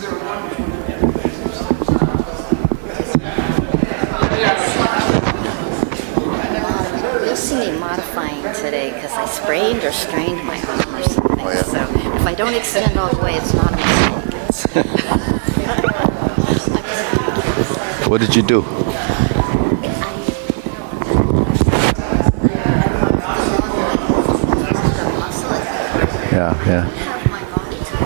You'll see me modifying today because I sprained or strained my arm or something. Oh, yeah. So if I don't extend all the way, it's not a mistake. What did you do? Yeah, yeah. Have my body to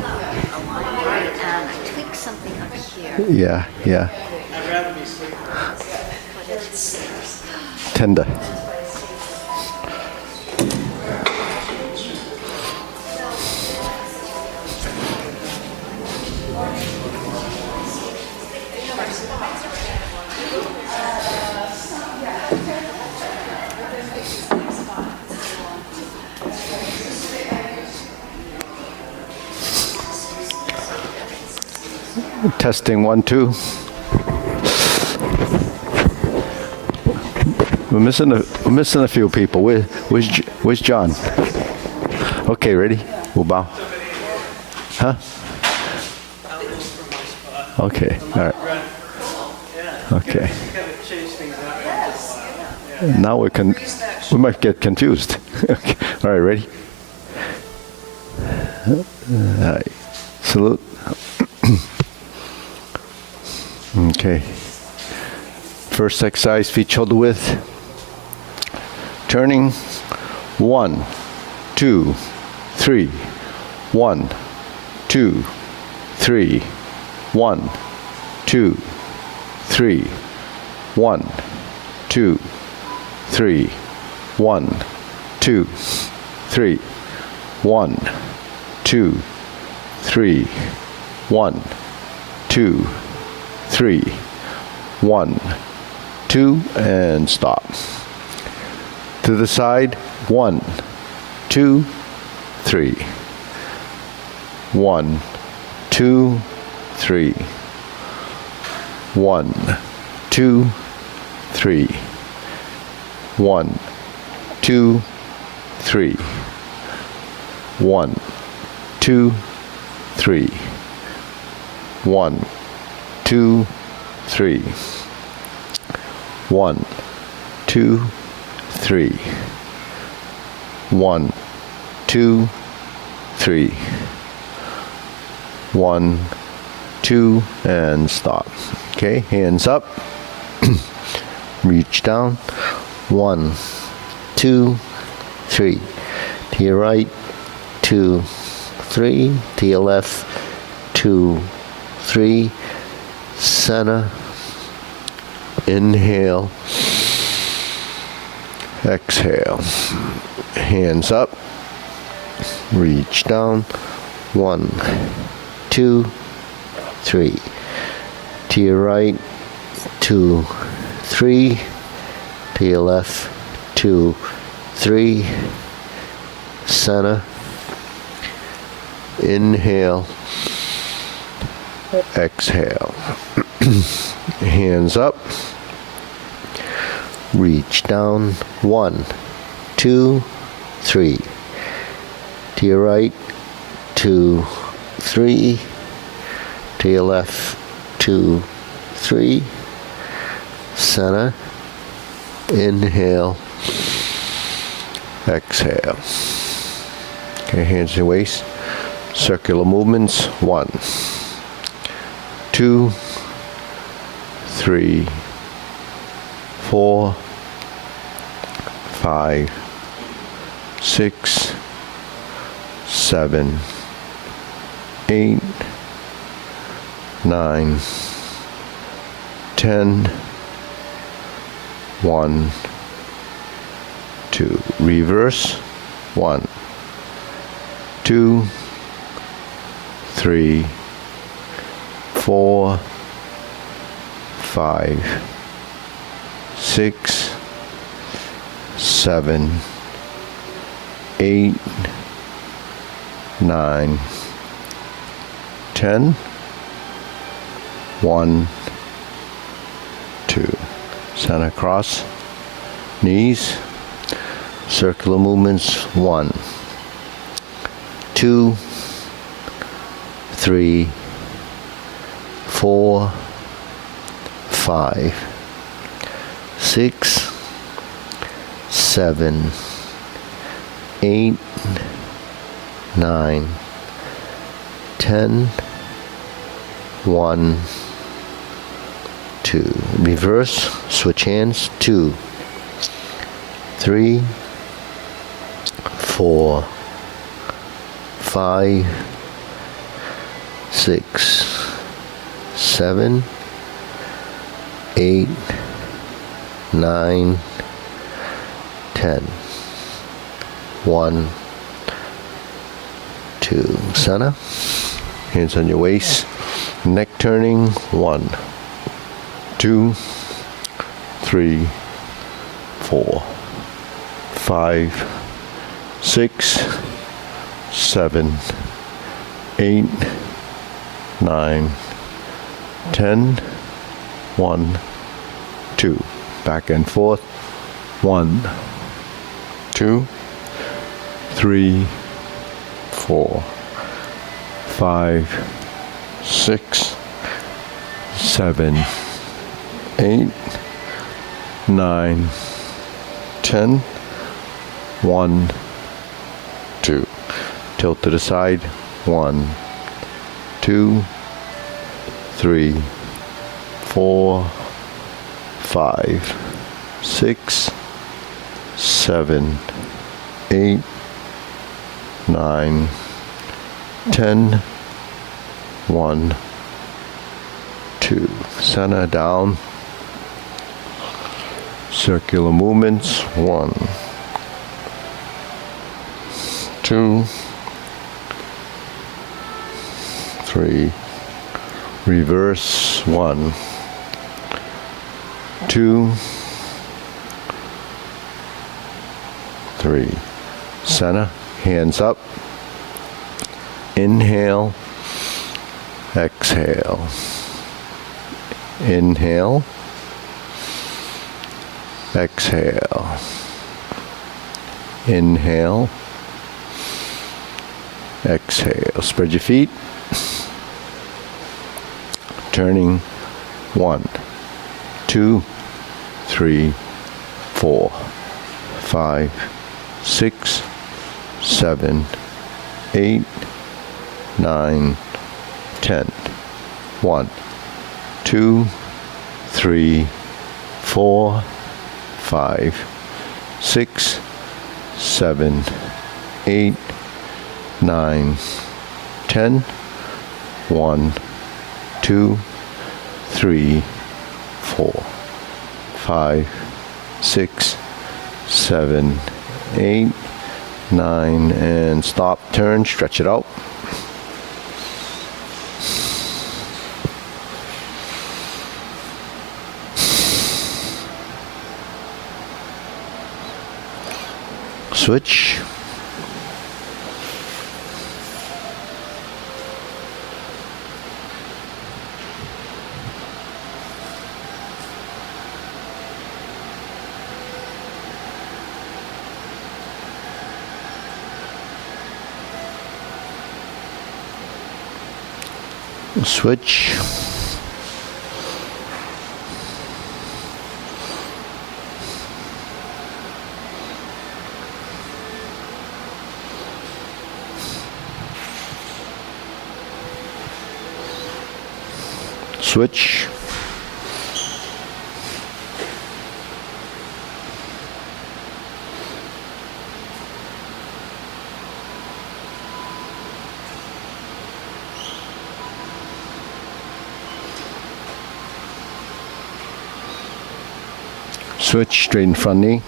align right, and I tweak something up here. Yeah, yeah. But it's Tender. Testing 1, 2. We're missing a few people. Where's John? Okay, ready? We'll bow. Huh? Okay. All right. Okay. Now we might get confused. Okay. All right, ready? All right. Salute. Okay. First exercise, feet shoulder width. Turning. 1, 2, 3. 1, 2, 3. 1, 2, 3. 1, 2, 3. 1, 2, 3. 1, 2, 3. 1, 2, 3. 1, 2, and stop. To the side. 1, 2, 3. 1, 2, 3. 1, 2, 3. 1, 2, 3. 1, 2, 3. 1, 2, 3. 1, 2, 3. 1, 2, 3. 1, 2, and stop. Okay, hands up. Reach down. 1, 2, 3. To your right. 2, 3. To your left. 2, 3. Center. Inhale. Exhale. Hands up. Reach down. 1, 2, 3. To your right. 2, 3. To your left. 2, 3. Center. Inhale. Exhale. Hands up. Reach down. 1, 2, 3. To your right. 2, 3. To your left. 2, 3. Center. Inhale. Exhale. Okay, hands in waist. Circular movements. 1, 2, 3, 4, 5, 6, 7, 8, 9, 10, 1, 2. Reverse. 1, 2, 3, 4, 5, 6, 7, 8, 9, 10, 1, 2. Center cross, knees, circular movements. 1, 2, 3, 4, 5, 6, 7, 8, 9, 10, 1, 2. Reverse, switch hands. 2, 3, 4, 5, 6, 7, 8, 9, 10. 1, 2. Center. Hands on your waist. Neck turning. 1, 2, 3, 4, 5, 6, 7, 8, 9, 10. 1, 2. Back and forth. 1, 2, 3, 4, 5, 6, 7, 8, 9, 10. 1, 2. Tilt to the side. 1, 2, 3, 4, 5, 6, 7, 8, 9, 10. 1, 2. Center down. Circular movements. 1, 2, 3. Reverse. 1, 2, 3. Center. Hands up. Inhale. Exhale. Inhale. Exhale. Inhale. Exhale. Spread your feet. Turning. 1, 2, 3, 4, 5, 6, 7, 8, 9, 10. 1, 2, 3, 4, 5, 6, 7, 8, 9, 10. 1, 2, 3, 4, 5, 6, 7, 8, 9, and stop, turn, stretch it out. Switch. Switch. Switch. Switch, straighten front knee.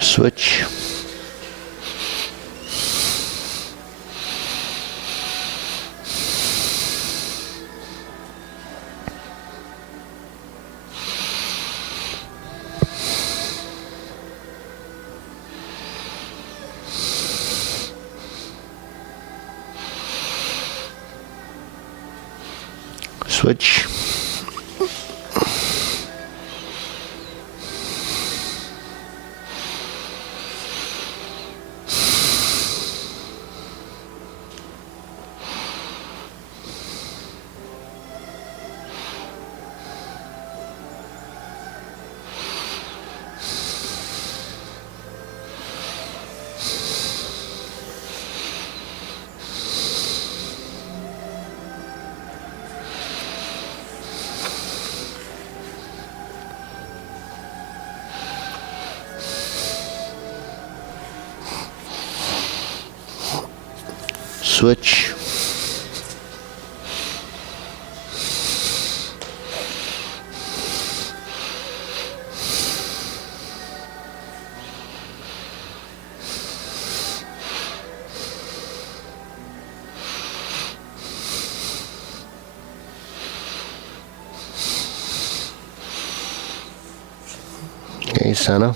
Switch. Switch. Switch. Okay, center.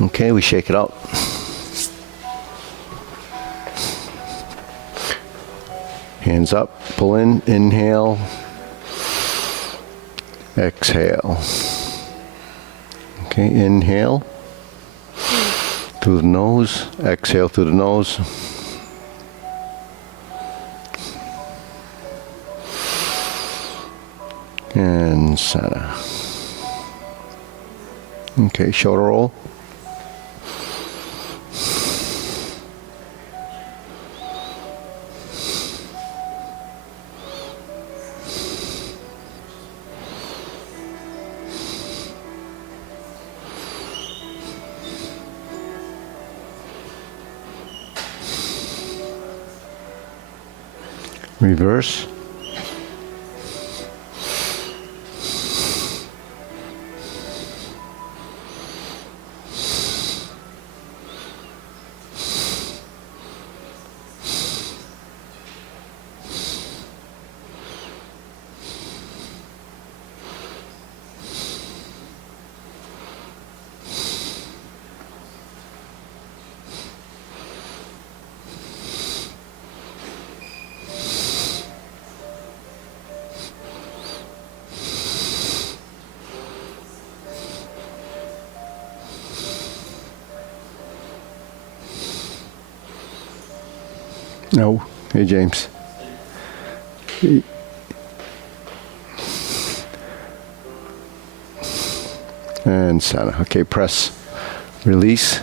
Okay, we shake it out. Hands up, pull in, inhale, exhale. Okay, inhale through the nose, exhale through the nose. And center. Okay, shoulder roll. Reverse. No. Hey, James. And center. Okay, press. Release.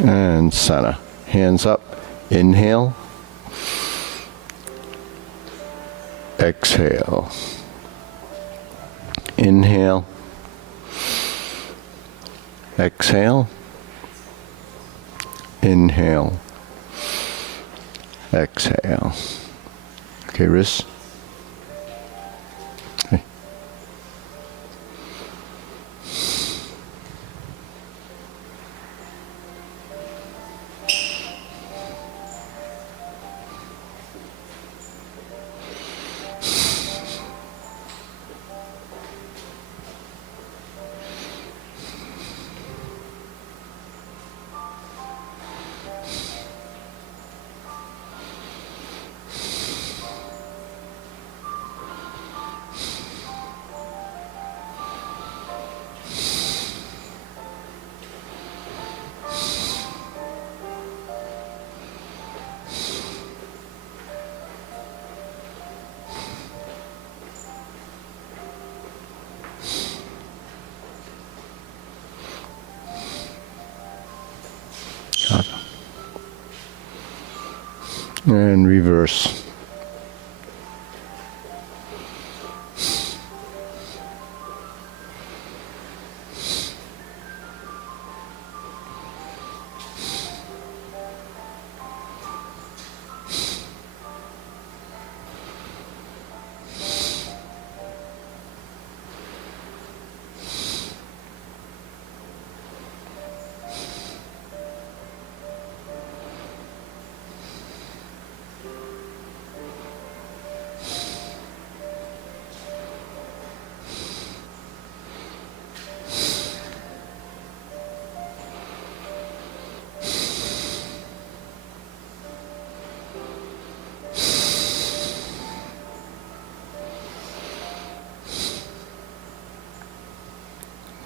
And center. Hands up. Inhale. Exhale. Inhale. Exhale. Inhale. Exhale. Okay, wrists. Okay. And reverse.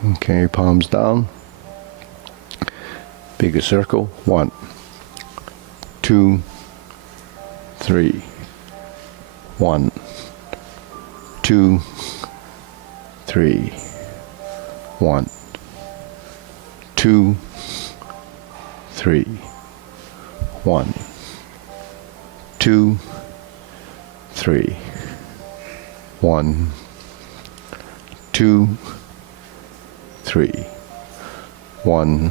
Okay, palms down. Bigger circle. 1, 2, 3. 1, 2, 3. 1, 2, 3. 1, 2, 3. 1, 2, 3. 1,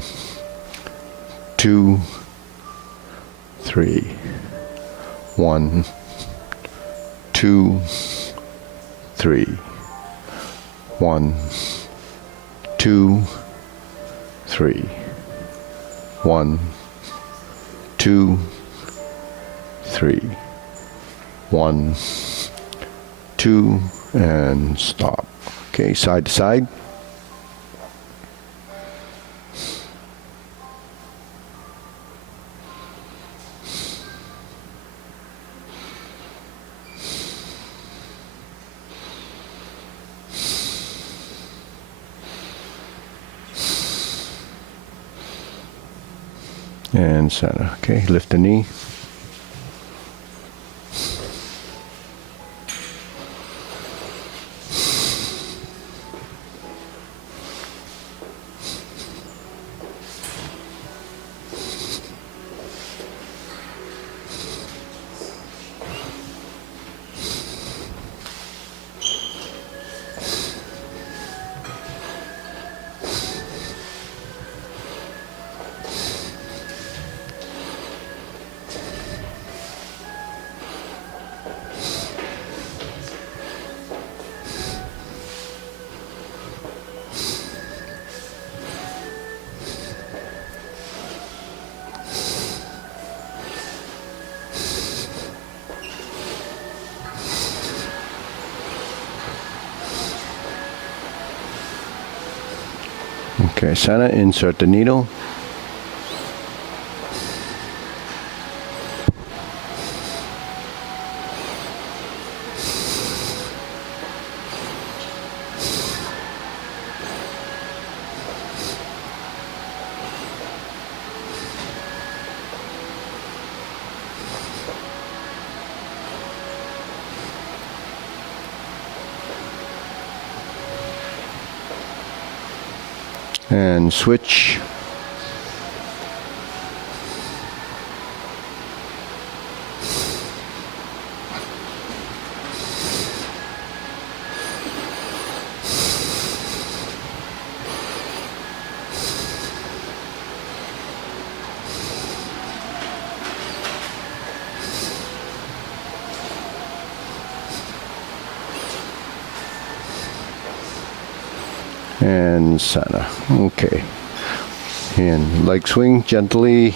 2, 3. 1, 2, 3. 1, 2, 3. 1, 2, 3. 1, 2, and stop. Okay, side to side. And center. Okay, lift the knee. Okay, center, insert the needle. And switch. And center. Okay. And leg swing gently.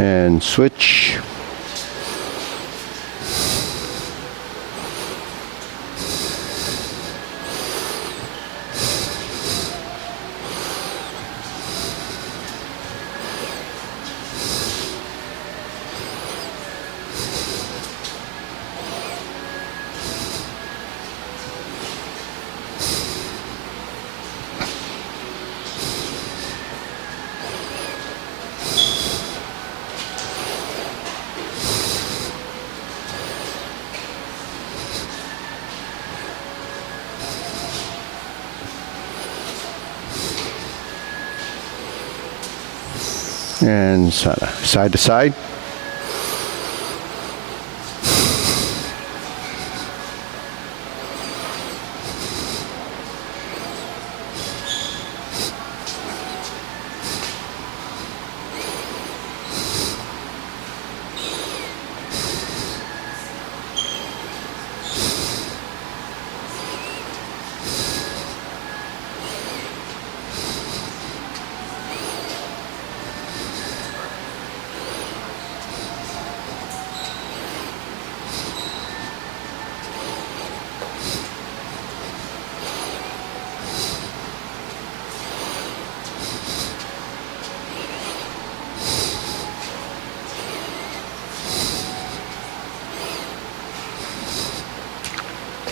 And switch. And center. Side to side.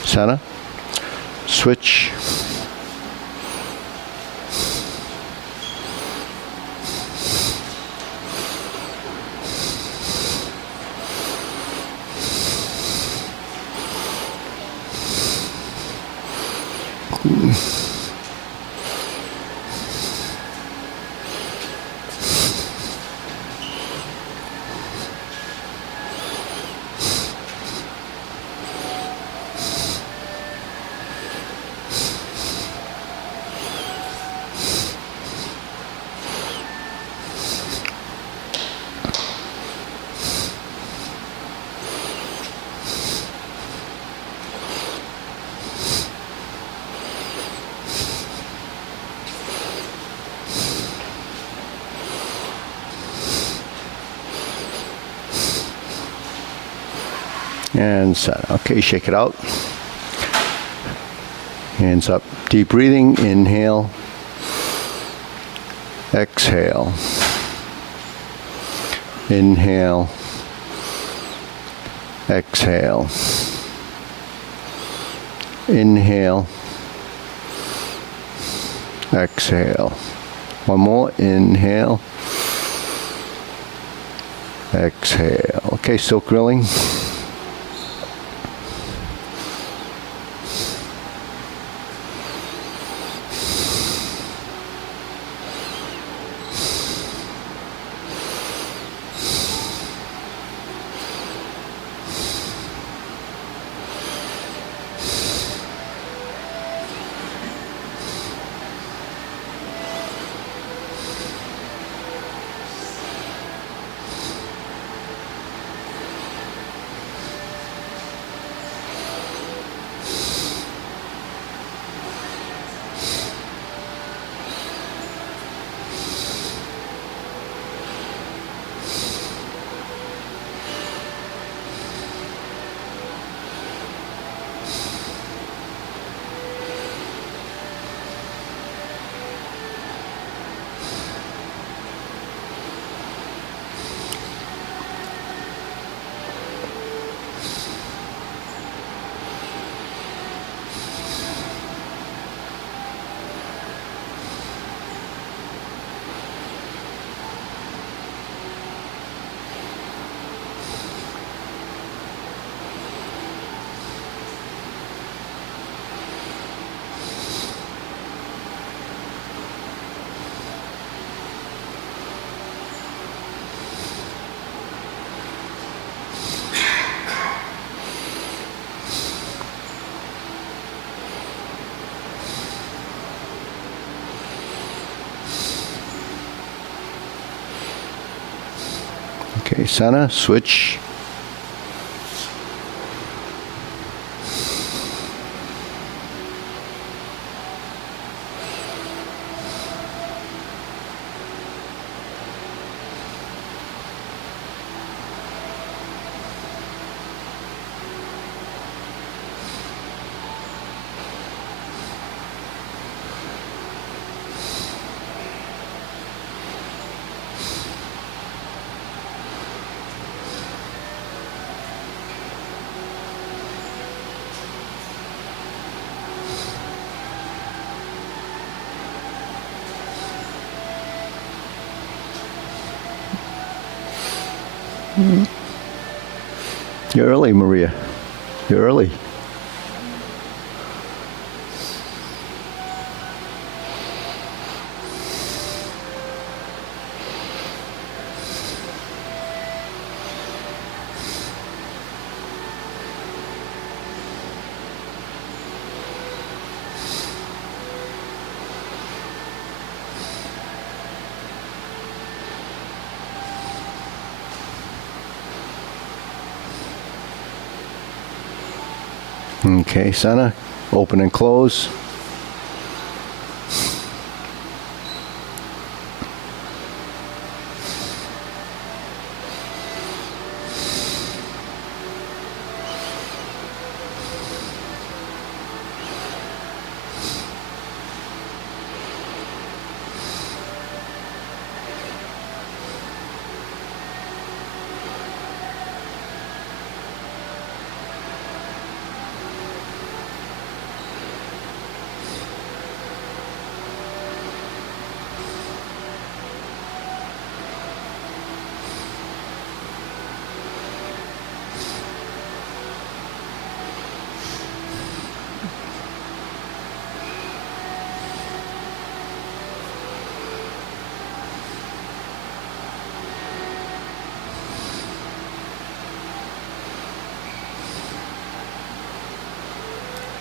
Center. Switch. And Sana. Okay, shake it out. Hands up. Deep breathing. Inhale. Exhale. Inhale. Exhale. Inhale. Exhale. One more. Inhale. Exhale. Okay, still grilling. Okay, Sana, switch. You're early, Maria. You're early. Okay, Sana, open and close.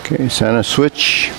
Okay, Sana, switch.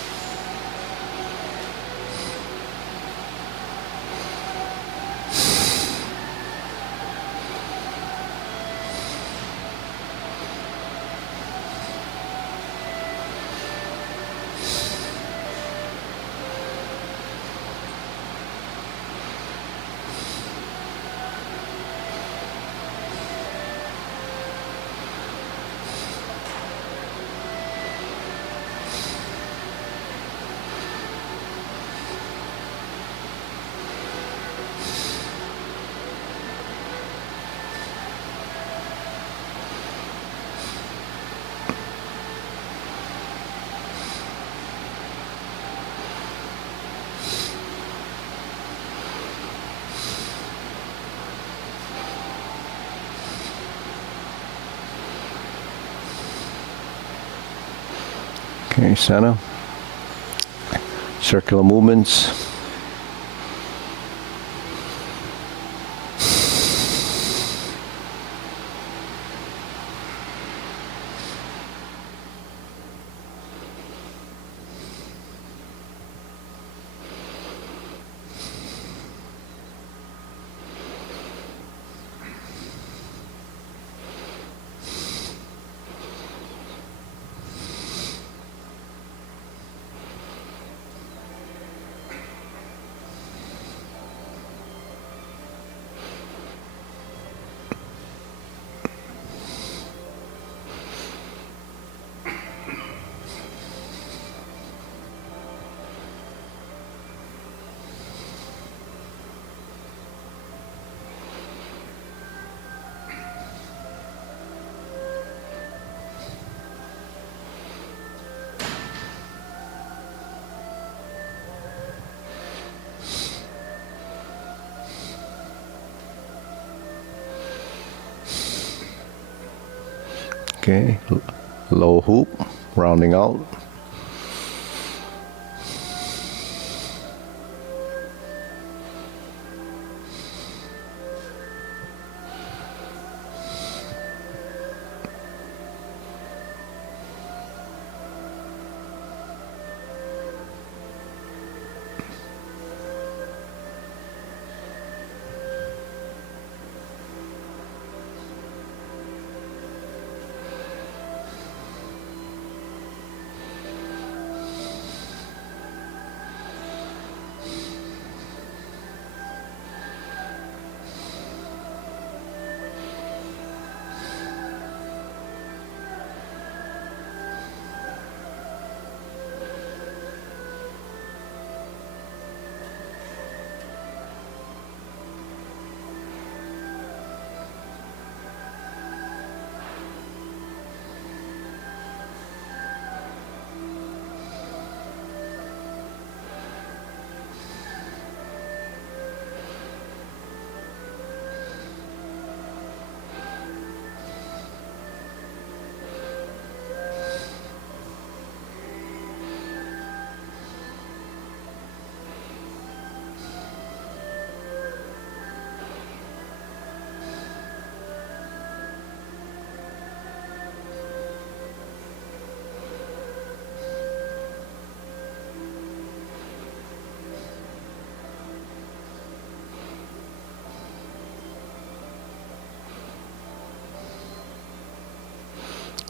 Okay, center. Circular movements. Okay, low hoop, rounding out.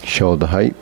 Shoulder height.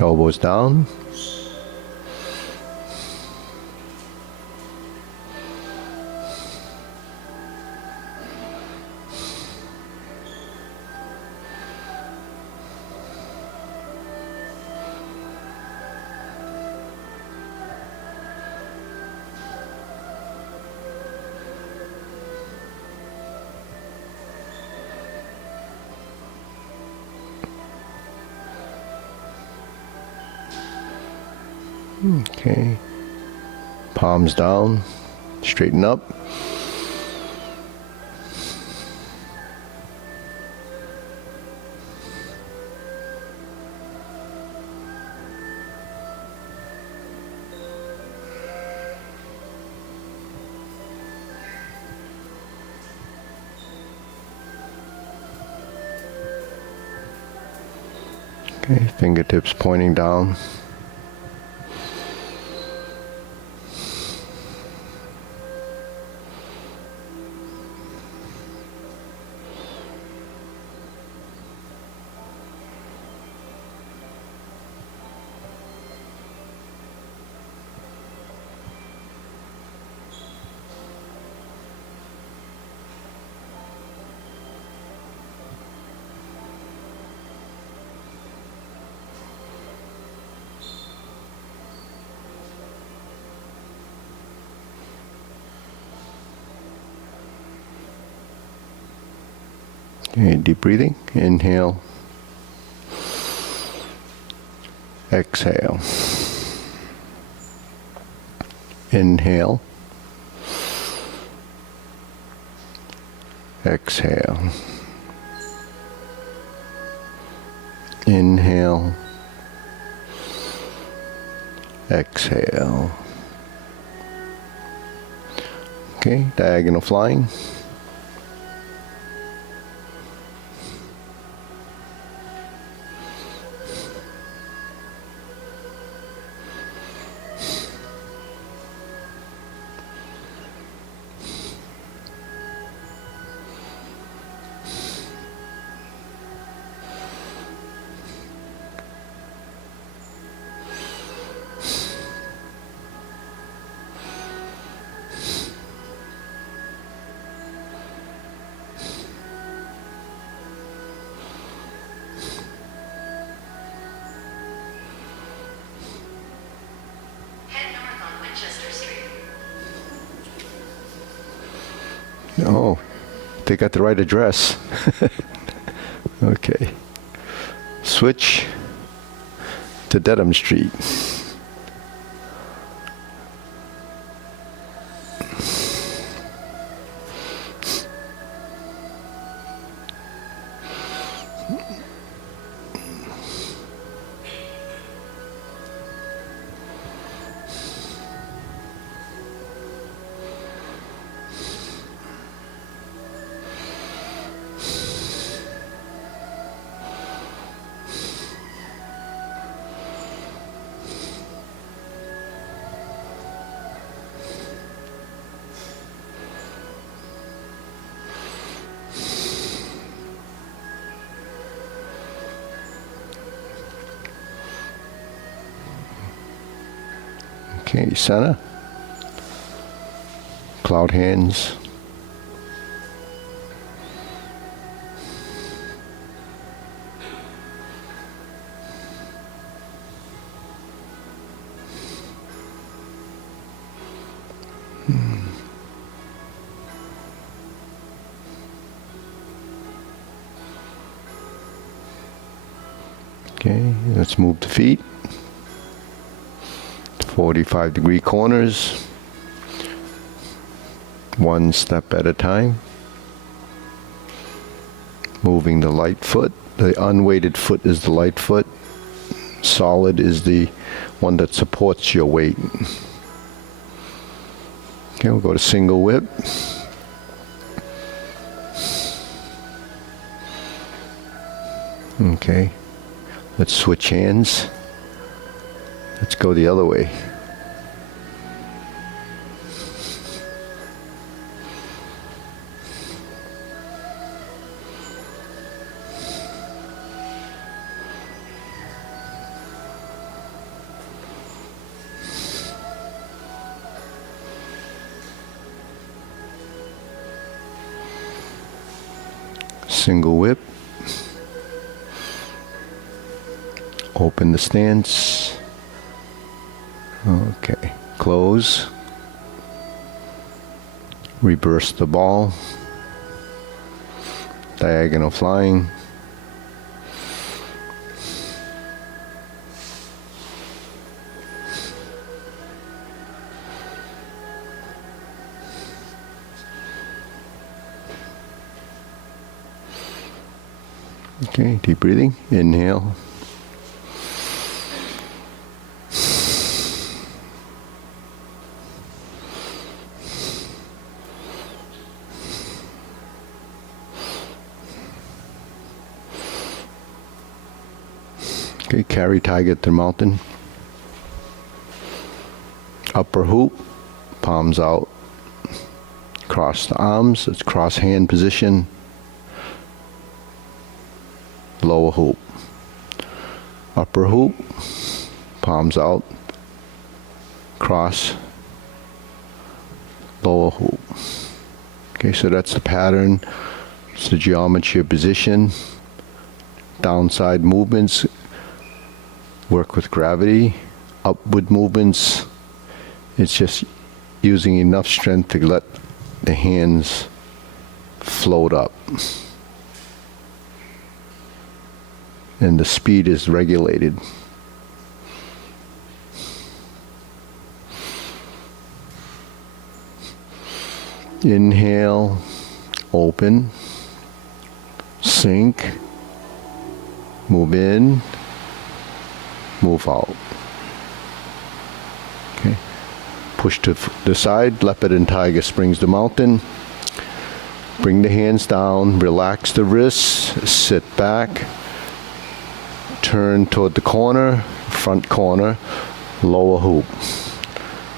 Elbows down. Okay. Palms down, straighten up. Okay, fingertips pointing down. Okay, deep breathing. Inhale. Exhale. Inhale. Exhale. Inhale. Exhale. Okay, diagonal flying. Oh, they got the right address. Okay. Switch to Dedham Street. Okay, center. Cloud hands. Okay, let's move the feet. 45-degree corners. One step at a time. Moving the light foot. The unweighted foot is the light foot. Solid is the one that supports your weight. Okay, we'll go to single whip. Okay, let's switch hands. Let's go the other way. Single whip. Open the stance. Okay, close. Reverse the ball. Diagonal flying. Okay, deep breathing. Inhale. Okay, carry tiger to the mountain. Upper hoop, palms out. Cross the arms, it's cross hand position. Lower hoop. Upper hoop, palms out. Cross. Lower hoop. Okay, so that's the pattern. It's the geometry of position. Downside movements. Work with gravity. Upward movements. It's just using enough strength to let the hands float up. and the speed is regulated. Inhale, open, sink, move in, move out. Okay. Push to the side, leopard and tiger springs the mountain. Bring the hands down, relax the wrists, sit back, turn toward the corner, front corner, lower hoop.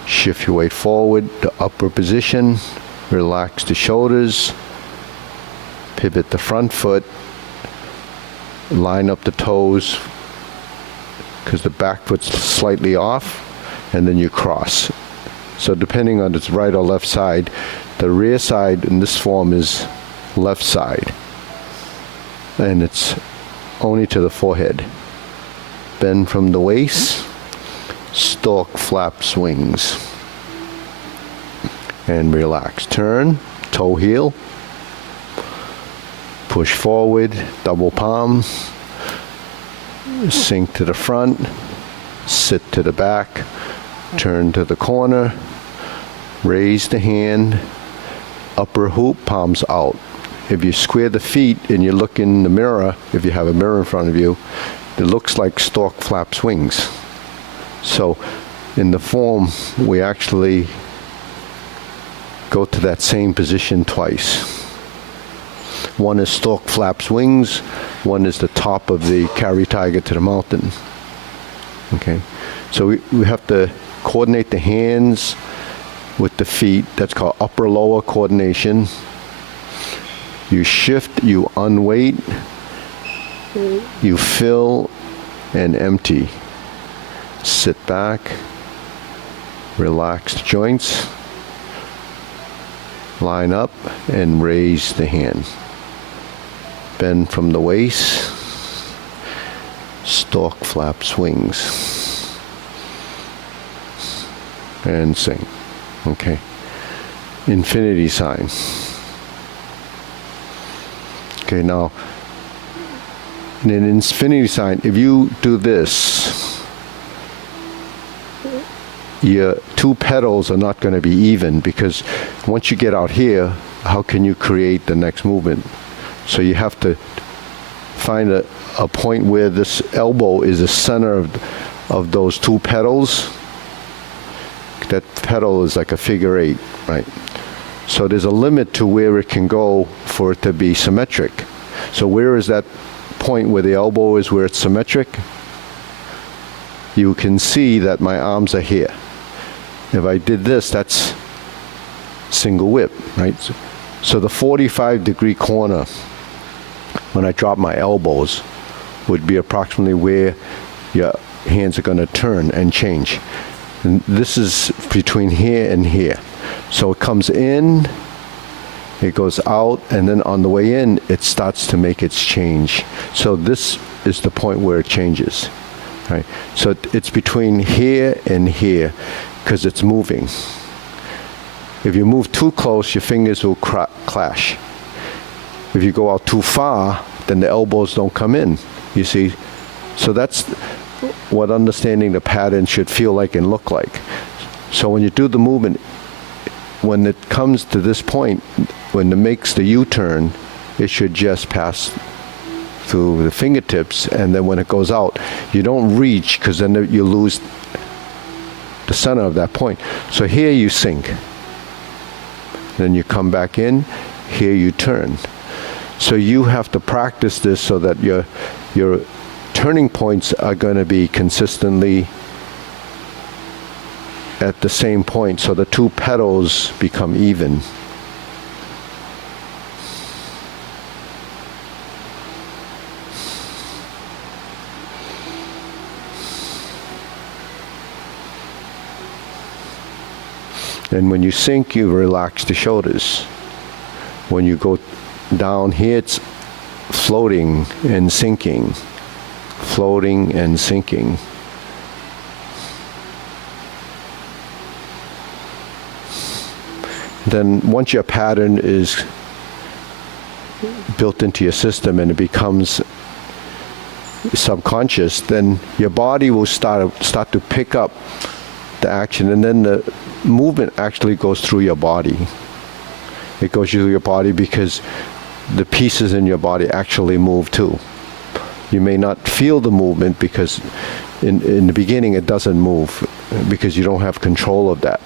Shift your weight forward to upper position, relax the shoulders, pivot the front foot, line up the toes because the back foot's slightly off, and then you cross. So depending on its right or left side, the rear side in this form is left side, and it's only to the forehead. Bend from the waist, stalk flap swings, and relax. Turn, toe heel, push forward, double palm, sink to the front, sit to the back, turn to the corner, raise the hand, upper hoop, palms out. If you square the feet and you look in the mirror, if you have a mirror in front of you, it looks like stalk flap swings. So in the form, we actually go to that same position twice. One is stalk flaps wings, one is the top of the carry tiger to the mountain. Okay, so we have to coordinate the hands with the feet. That's called upper-lower coordination. You shift, you unweight, you fill and empty. Sit back, relax the joints, line up and raise the hand. Bend from the waist, stalk flap swings, and sing. Okay. Infinity sign. Okay, now in an infinity sign, if you do this, your two pedals are not going to be even, because once you get out here, how can you create the next movement? So you have to find a point where this elbow is the center of those two pedals. That pedal is like a figure eight, right? So there's a limit to where it can go for it to be symmetric. So where is that point where the elbow is, where it's symmetric? You can see that my arms are here. If I did this, that's single whip, right? So the 45-degree corner, when I drop my elbows, would be approximately where your hands are going to turn and change. And this is between here and here. So it comes in, it goes out, and then on the way in, it starts to make its change. So this is the point where it changes, right? So it's between here and here, because it's moving. If you move too close, your fingers will clash. If you go out too far, then the elbows don't come in, you see? So that's what understanding the pattern should feel like and look like. So when you do the movement, when it comes to this point, when it makes the U-turn, it should just pass through the fingertips, and then when it goes out, you don't reach, because then you lose the center of that point. So here you sink. Then you come back in, here you turn. So you have to practice this so that your turning points are going to be consistently at the same point, so the two pedals become even. And when you sink, you relax the shoulders. When you go down here, it's floating and sinking, floating and sinking. Then once your pattern is built into your system and it becomes subconscious, then your body will start to pick up the action, and then the movement actually goes through your body. It goes through your body because the pieces in your body actually move too. You may not feel the movement because in the beginning it doesn't move because you don't have control of that.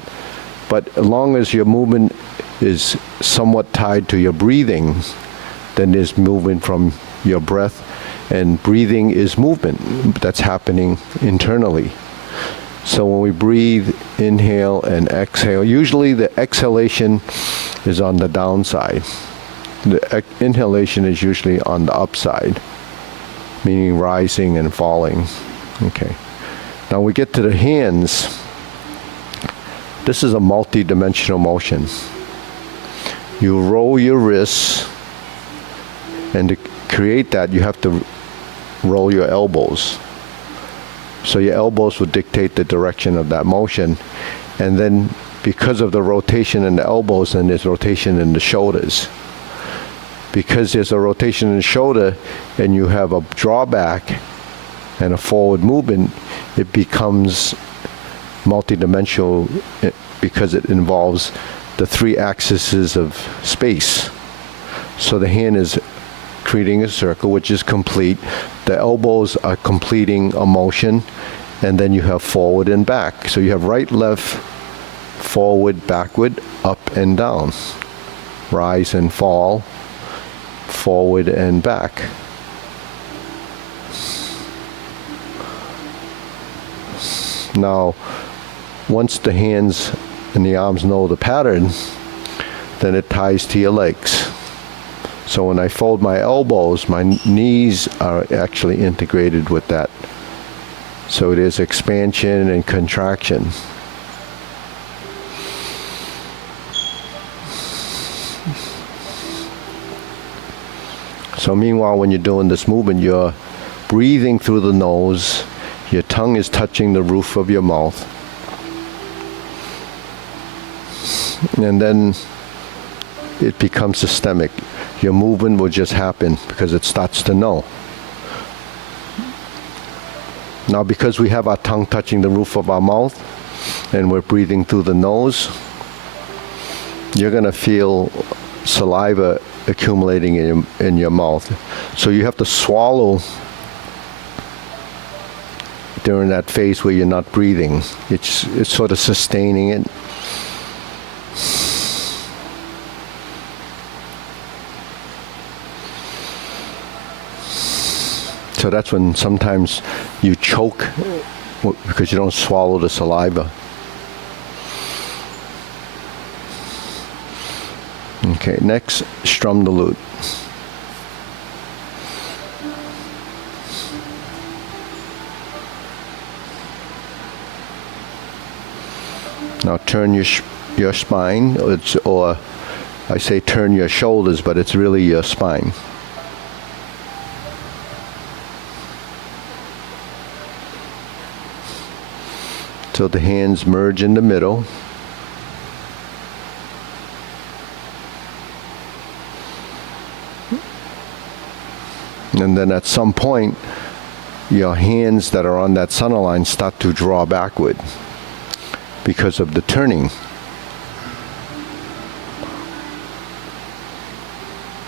But as long as your movement is somewhat tied to your breathing, then there's movement from your breath, and breathing is movement that's happening internally. So when we breathe, inhale and exhale, usually the exhalation is on the downside. The inhalation is usually on the upside, meaning rising and falling. Okay. Now we get to the hands. This is a multi-dimensional motion. You roll your wrists, and to create that, you have to roll your elbows. So your elbows will dictate the direction of that motion. And then because of the rotation in the elbows, and there's rotation in the shoulders. Because there's a rotation in the shoulder and you have a drawback and a forward movement, it becomes multidimensional because it involves the three axes of space. So the hand is creating a circle, which is complete. The elbows are completing a motion, and then you have forward and back. So you have right, left, forward, backward, up and down, rise and fall, forward and back. Now, once the hands and the arms know the pattern, then it ties to your legs. So when I fold my elbows, my knees are actually integrated with that. So it is expansion and contraction. So meanwhile, when you're doing this movement, you're breathing through the nose, your tongue is touching the roof of your mouth, and then it becomes systemic. Your movement will just happen because it starts to know. Now, because we have our tongue touching the roof of our mouth and we're breathing through the nose, you're going to feel saliva accumulating in your mouth. So you have to swallow during that phase where you're not breathing. It's sort of sustaining it. So that's when sometimes you choke because you don't swallow the saliva. Okay, next, strum the lute. Now turn your spine, or I say turn your shoulders, but it's really your spine. So the hands merge in the middle. And then at some point, your hands that are on that center line start to draw backward because of the turning.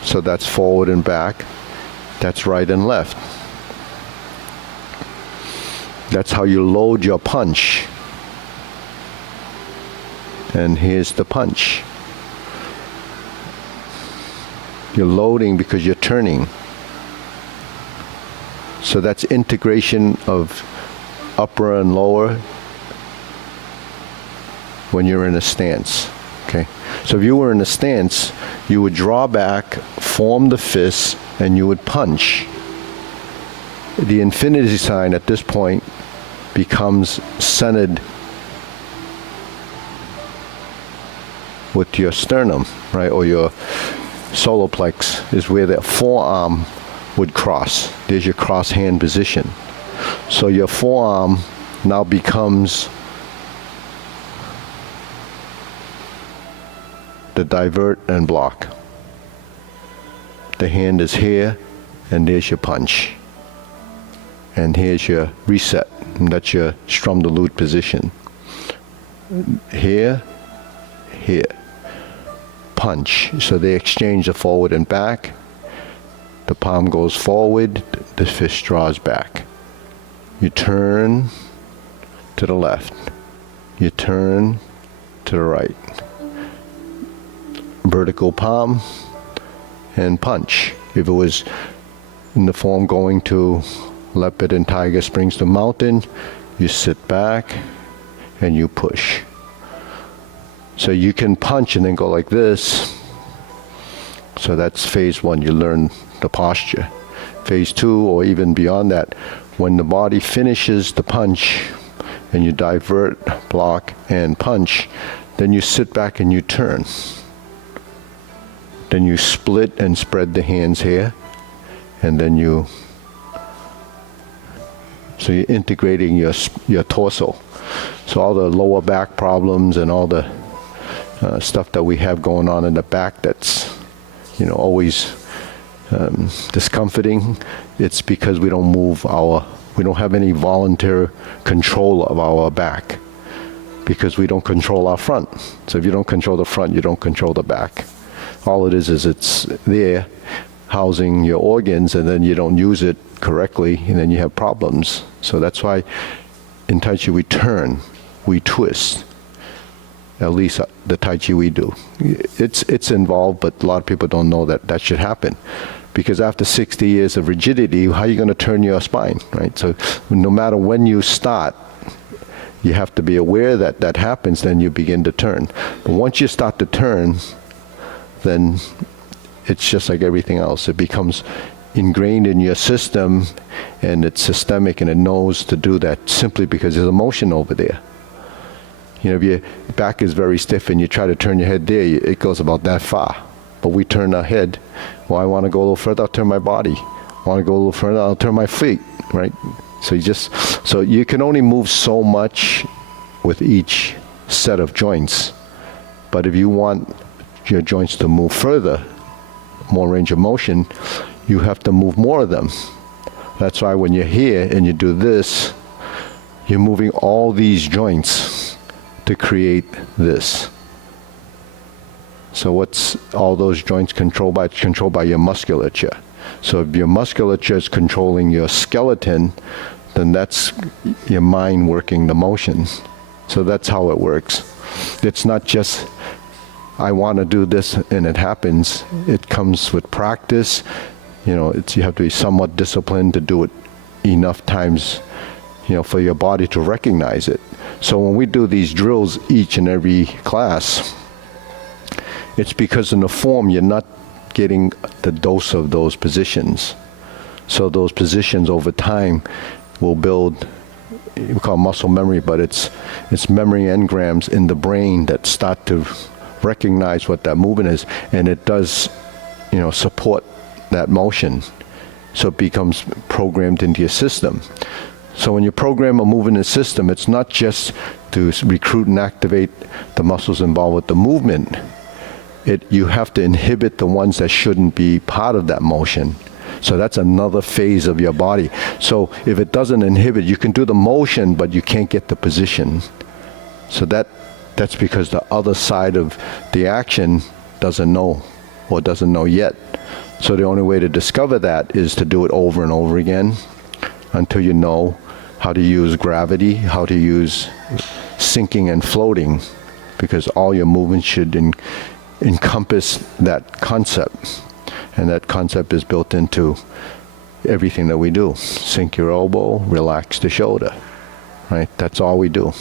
So that's forward and back. That's right and left. That's how you load your punch. And here's the punch. You're loading because you're turning. So that's integration of upper and lower when you're in a stance. Okay? So if you were in a stance, you would draw back, form the fist, and you would punch. The infinity sign at this point becomes centered with your sternum, right? Or your solar plex is where the forearm would cross. There's your cross hand position. So your forearm now becomes the divert and block. The hand is here, and there's your punch. and here's your reset. And that's your strum the lute position. Here, here. Punch. So they exchange the forward and back. The palm goes forward, the fist draws back. You turn to the left. You turn to the right. Vertical palm and punch. If it was in the form going to leopard and tiger springs to mountain, you sit back and you push. So you can punch and then go like this. So that's phase one, you learn the posture. Phase two, or even beyond that, when the body finishes the punch and you divert, block, and punch, then you sit back and you turn. Then you split and spread the hands here, and then so you're integrating your torso. So all the lower back problems and all the stuff that we have going on in the back that's, always discomforting, it's because we don't we don't have any voluntary control of our back, because we don't control our front. So if you don't control the front, you don't control the back. All it is it's there housing your organs, and then you don't use it correctly, and then you have problems. So that's why in Tai Chi we turn, we twist. At least the Tai Chi we do. It's involved, but a lot of people don't know that should happen. Because after 60 years of rigidity, how are you going to turn your spine, right? So no matter when you start, you have to be aware that that happens, then you begin to turn. But once you start to turn, then it's just like everything else. It becomes ingrained in your system, and it's systemic, and it knows to do that simply because there's emotion over there. If your back is very stiff and you try to turn your head there, it goes about that far. But we turn our head. Well, I want to go a little further, I'll turn my body. I want to go a little further, I'll turn my feet, right? So you can only move so much with each set of joints. But if you want your joints to move further, more range of motion, you have to move more of them. That's why when you're here and you do this, you're moving all these joints to create this. So what's all those joints controlled by? It's controlled by your musculature. So if your musculature is controlling your skeleton, then that's your mind working the motions. So that's how it works. It's not just, I want to do this and it happens. It comes with practice. You have to be somewhat disciplined to do it enough times, for your body to recognize it. So when we do these drills each and every class, it's because in the form you're not getting the dose of those positions. So those positions over time will build, we call muscle memory, but it's memory engrams in the brain that start to recognize what that movement is, and it does, support that motion. So it becomes programmed into your system. So when you program a movement in the system, it's not just to recruit and activate the muscles involved with the movement. You have to inhibit the ones that shouldn't be part of that motion. So that's another phase of your body. So if it doesn't inhibit, you can do the motion, but you can't get the position. So that's because the other side of the action doesn't know, or doesn't know yet. So the only way to discover that is to do it over and over again until you know how to use gravity, how to use sinking and floating, because all your movements should encompass that concept. And that concept is built into everything that we do. Sink your elbow, relax the shoulder, right? That's all we do.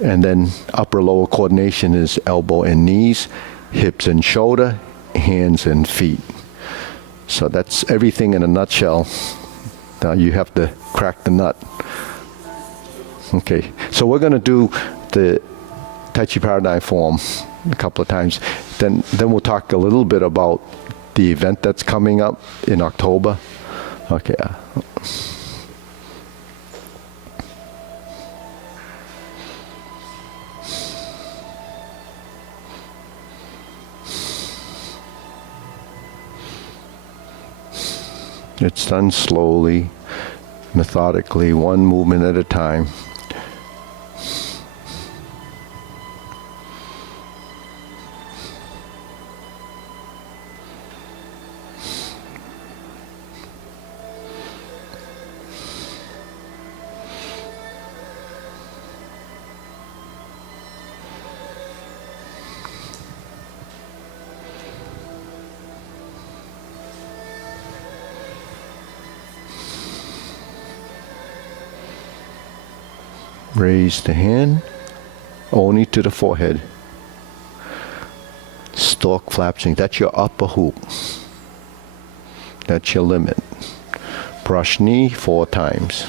And then upper lower coordination is elbow and knees, hips and shoulder, hands and feet. So that's everything in a nutshell. Now you have to crack the nut. Okay, so we're going to do the Tai Chi Paradigm form a couple of times. Then we'll talk a little bit about the event that's coming up in October. Okay. It's done slowly, methodically, one movement at a time. Raise the hand only to the forehead. Stork flapsing. That's your upper hoop. That's your limit. Brush knee 4 times.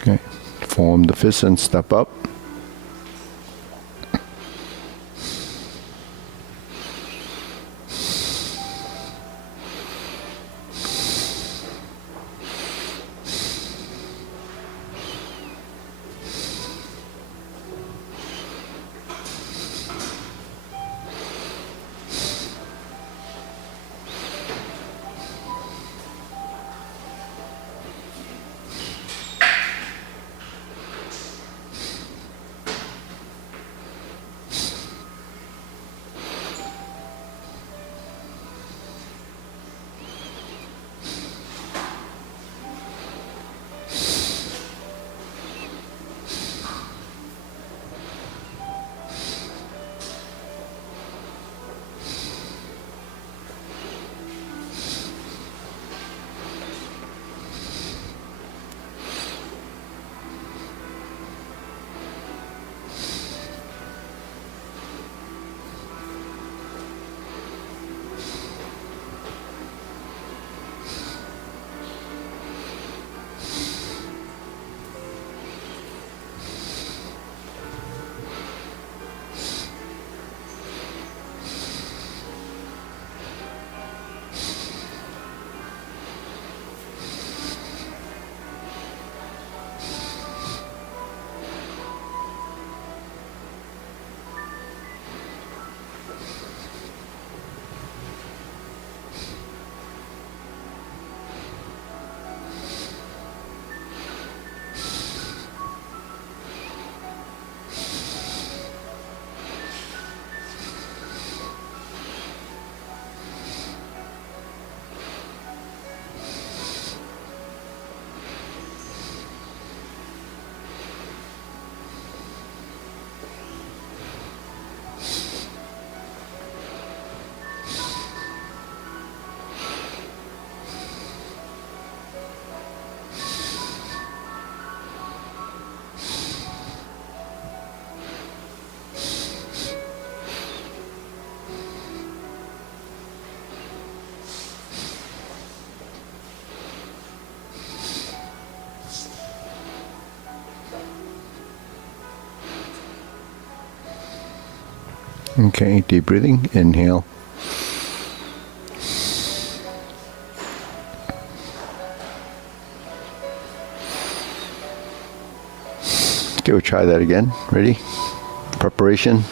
Okay. Form the fist and step up. Okay, deep breathing. Inhale. Okay, we'll try that again. Ready? Preparation.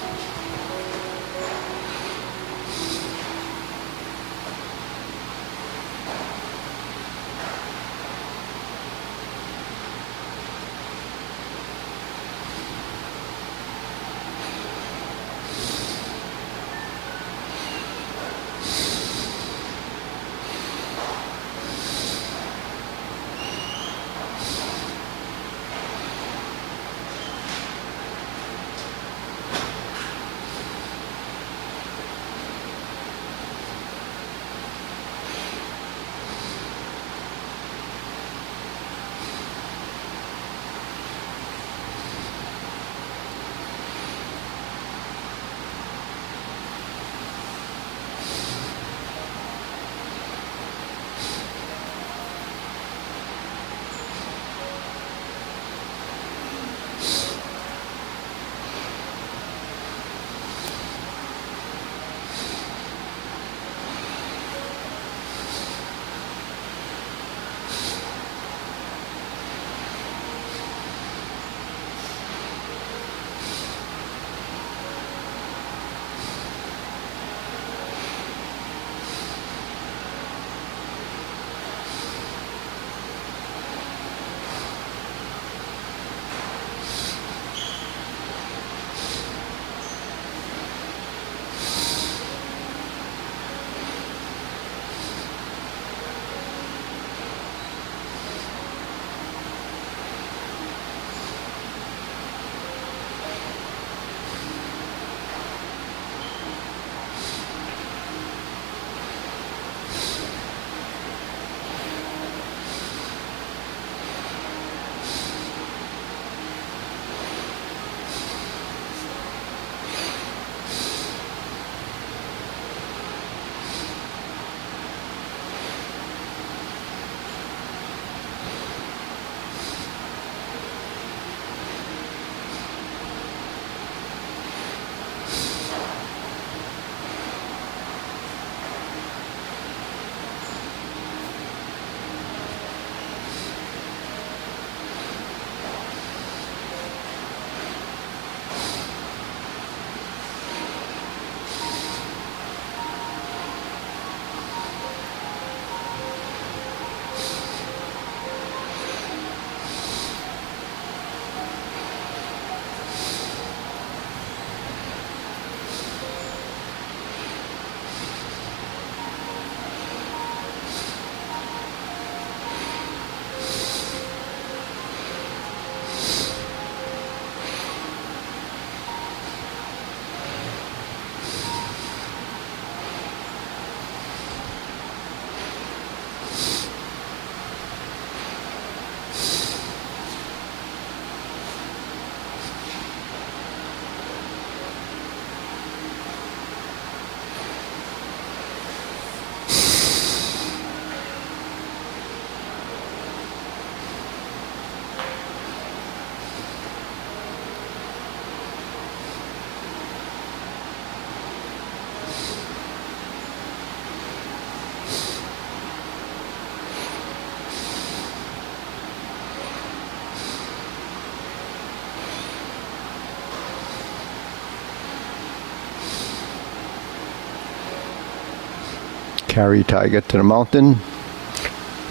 Carry tiger to the mountain.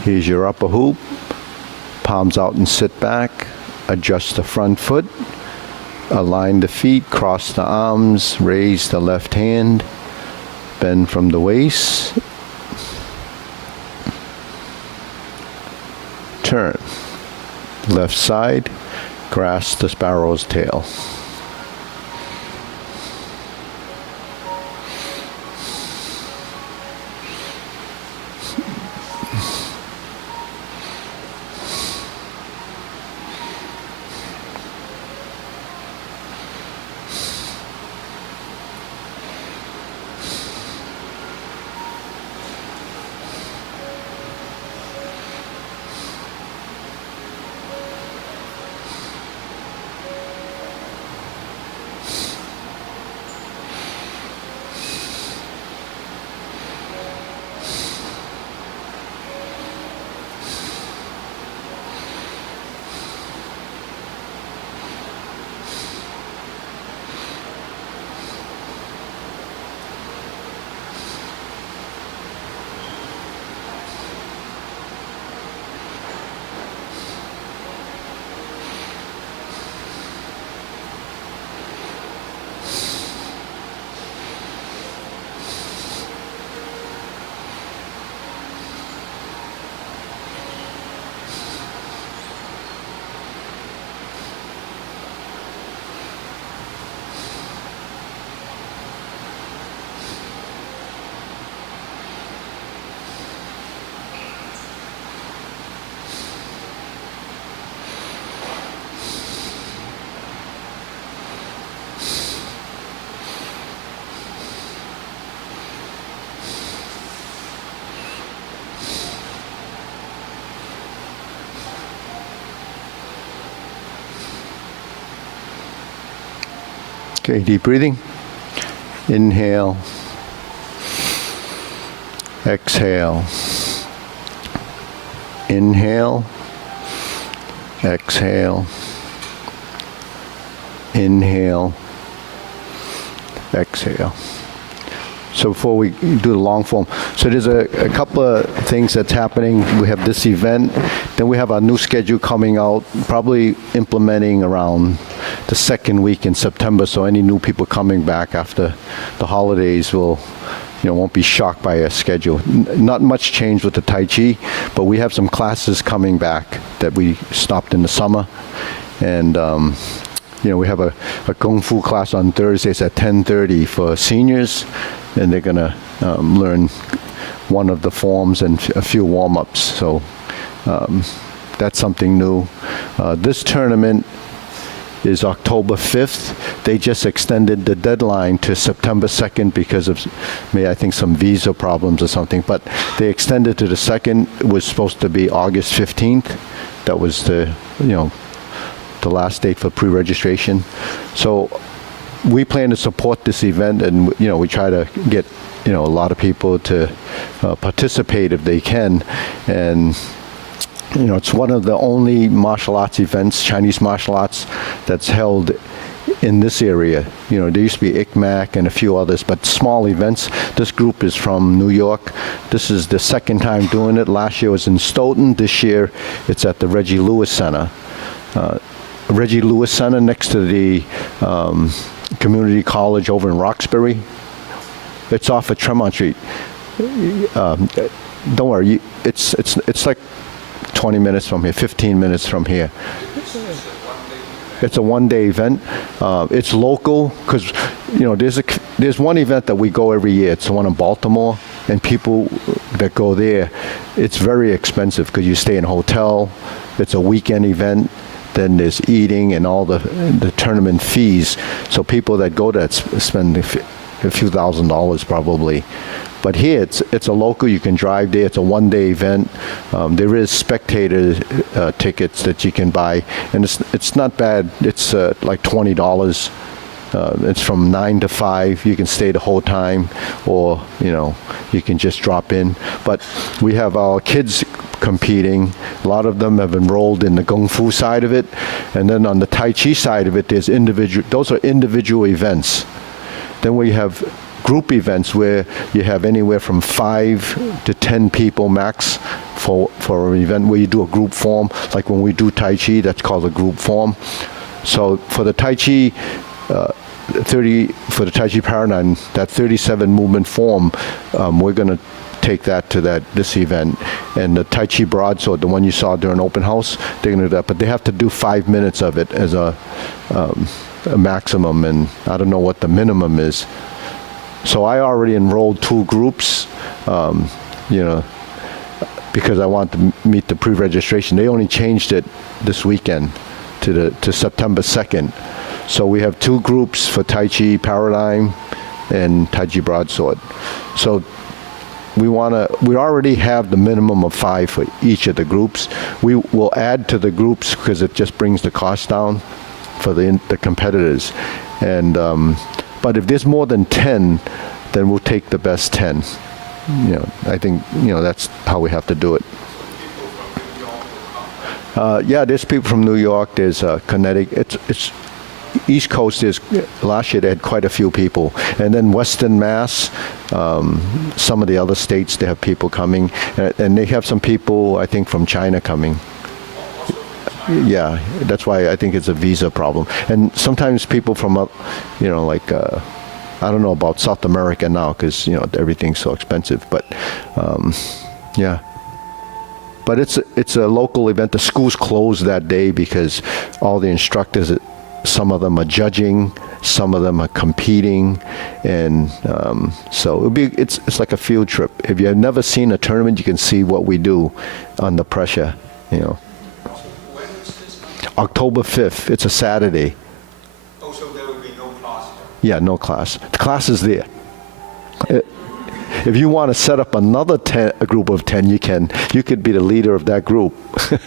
Here's your upper hoop. Palms out and sit back. Adjust the front foot. Align the feet, cross the arms, raise the left hand. Bend from the waist. Turn. Left side. Grasp the sparrow's tail. Okay, deep breathing. Inhale. Exhale. Inhale. Exhale. Inhale. Exhale. So before we do the long form, so there's a couple of things that's happening. We have this event, then we have our new schedule coming out, probably implementing around the second week in September, so any new people coming back after the holidays won't be shocked by a schedule. Not much change with the Tai Chi, but we have some classes coming back that we stopped in the summer. And we have a Kung Fu class on Thursdays at 10:30 for seniors, and they're going to learn one of the forms and a few warm-ups. So that's something new. This tournament is October 5th. They just extended the deadline to September 2nd because of, I think, some visa problems or something. But they extended to the 2nd. It was supposed to be August 15th. That was the last date for pre-registration. So we plan to support this event, and we try to get a lot of people to participate if they can. And it's one of the only martial arts events, Chinese martial arts, that's held in this area. There used to be ICMAC and a few others, but small events. This group is from New York. This is the second time doing it. Last year was in Stoughton. This year it's at the Reggie Lewis Center. Reggie Lewis Center next to the community college over in Roxbury. It's off of Tremont Street. Don't worry, it's like 20 minutes from here, 15 minutes from here. It's a one-day event. It's local because there's one event that we go every year. It's the one in Baltimore, and people that go there, it's very expensive because you stay in a hotel. It's a weekend event. Then there's eating and all the tournament fees. So people that go there spend a few $1,000s probably. But here it's a local. You can drive there. It's a one-day event. There is spectator tickets that you can buy, and it's not bad. It's like $20. It's from 9 to 5. You can stay the whole time, or you can just drop in. But we have our kids competing. A lot of them have enrolled in the Kung Fu side of it, and then on the Tai Chi side of it, there's individual. Those are individual events. Then we have group events where you have anywhere from 5 to 10 people max for an event where you do a group form. Like when we do Tai Chi, that's called a group form. So for the Tai Chi, for the Tai Chi Paradigm, that 37 movement form, we're going to take that to this event. And the Tai Chi broadsword, the one you saw during open house, they're going to do that. But they have to do 5 minutes of it as a maximum, and I don't know what the minimum is. So I already enrolled 2 groups, because I want to meet the pre-registration. They only changed it this weekend to September 2nd. So we have 2 groups for Tai Chi Paradigm and Tai Chi Broadsword. So we already have the minimum of 5 for each of the groups. We will add to the groups because it just brings the cost down for the competitors. And but if there's more than 10, then we'll take the best 10. I think that's how we have to do it. Yeah, there's people from New York. There's Connecticut. It's East Coast. Last year they had quite a few people, and then Western Mass. Some of the other states, they have people coming, and they have some people, I think, from China coming. Yeah, that's why I think it's a visa problem. And sometimes people from I don't know about South America now because everything's so expensive. But yeah, but it's a local event. The school's closed that day because all the instructors, some of them are judging, some of them are competing, and so it's like a field trip. If you have never seen a tournament, you can see what we do under pressure. October 5th. It's a Saturday. Oh, so there will be no class? Yeah, no class. The class is there. If you want to set up another a group of 10, you can. You could be the leader of that group. Okay,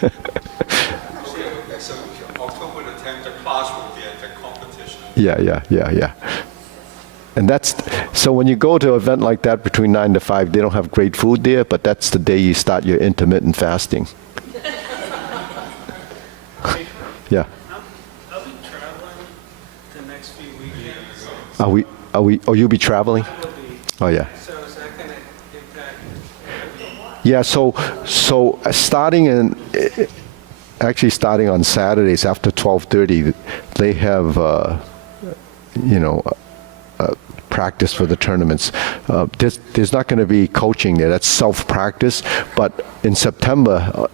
so October the 10th, the class will be at the competition. Yeah. And that's, so when you go to an event like that between 9 to 5, they don't have great food there, but that's the day you start your intermittent fasting. Yeah. I'll be traveling the next few weekends. Oh, you'll be traveling? I will be. Oh, yeah. So is that going to impact? Yeah, so starting on Saturdays after 12:30, they have, practice for the tournaments. There's not going to be coaching there. That's self-practice. But in September,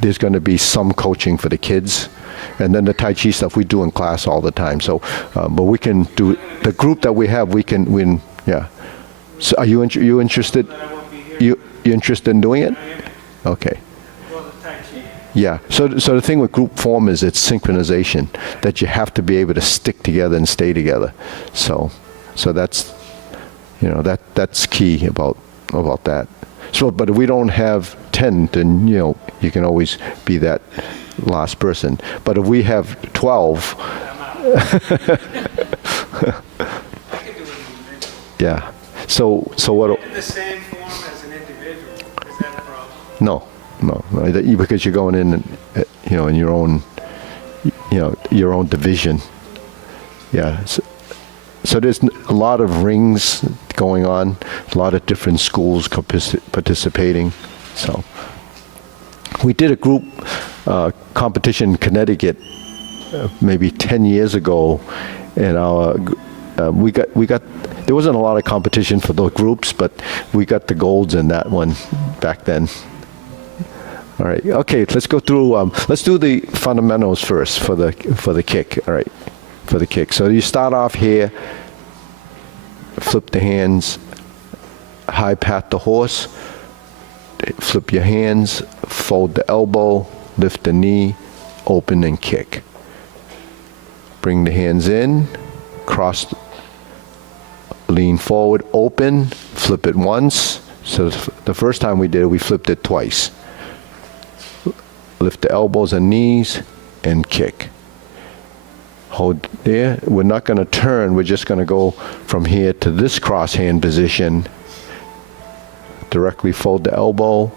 there's going to be some coaching for the kids. And then the Tai Chi stuff we do in class all the time. So, but we can do, the group that we have, yeah. So are you interested? I won't be here. You interested in doing it? I am. Okay. Well, the Tai Chi. Yeah. So the thing with group form is it's synchronization, that you have to be able to stick together and stay together. So that's, that's key about that. So, but if we don't have 10, then, you can always be that last person. But if we have 12, I'm out. I can do it individual. yeah. So what? In the same form as an individual. Is that a problem? No, because you're going in, in your own, your own division. Yeah. So there's a lot of rings going on, a lot of different schools participating. So we did a group competition in Connecticut maybe 10 years ago, and we got there wasn't a lot of competition for those groups, but we got the golds in that one back then. All right, okay, let's go through. Let's do the fundamentals first for the kick. All right, for the kick. So you start off here, flip the hands, high pat the horse, flip your hands, fold the elbow, lift the knee, open and kick. Bring the hands in, cross, lean forward, open, flip it once. So the first time we did it, we flipped it twice. Lift the elbows and knees and kick. Hold there. We're not going to turn. We're just going to go from here to this cross hand position. Directly fold the elbow,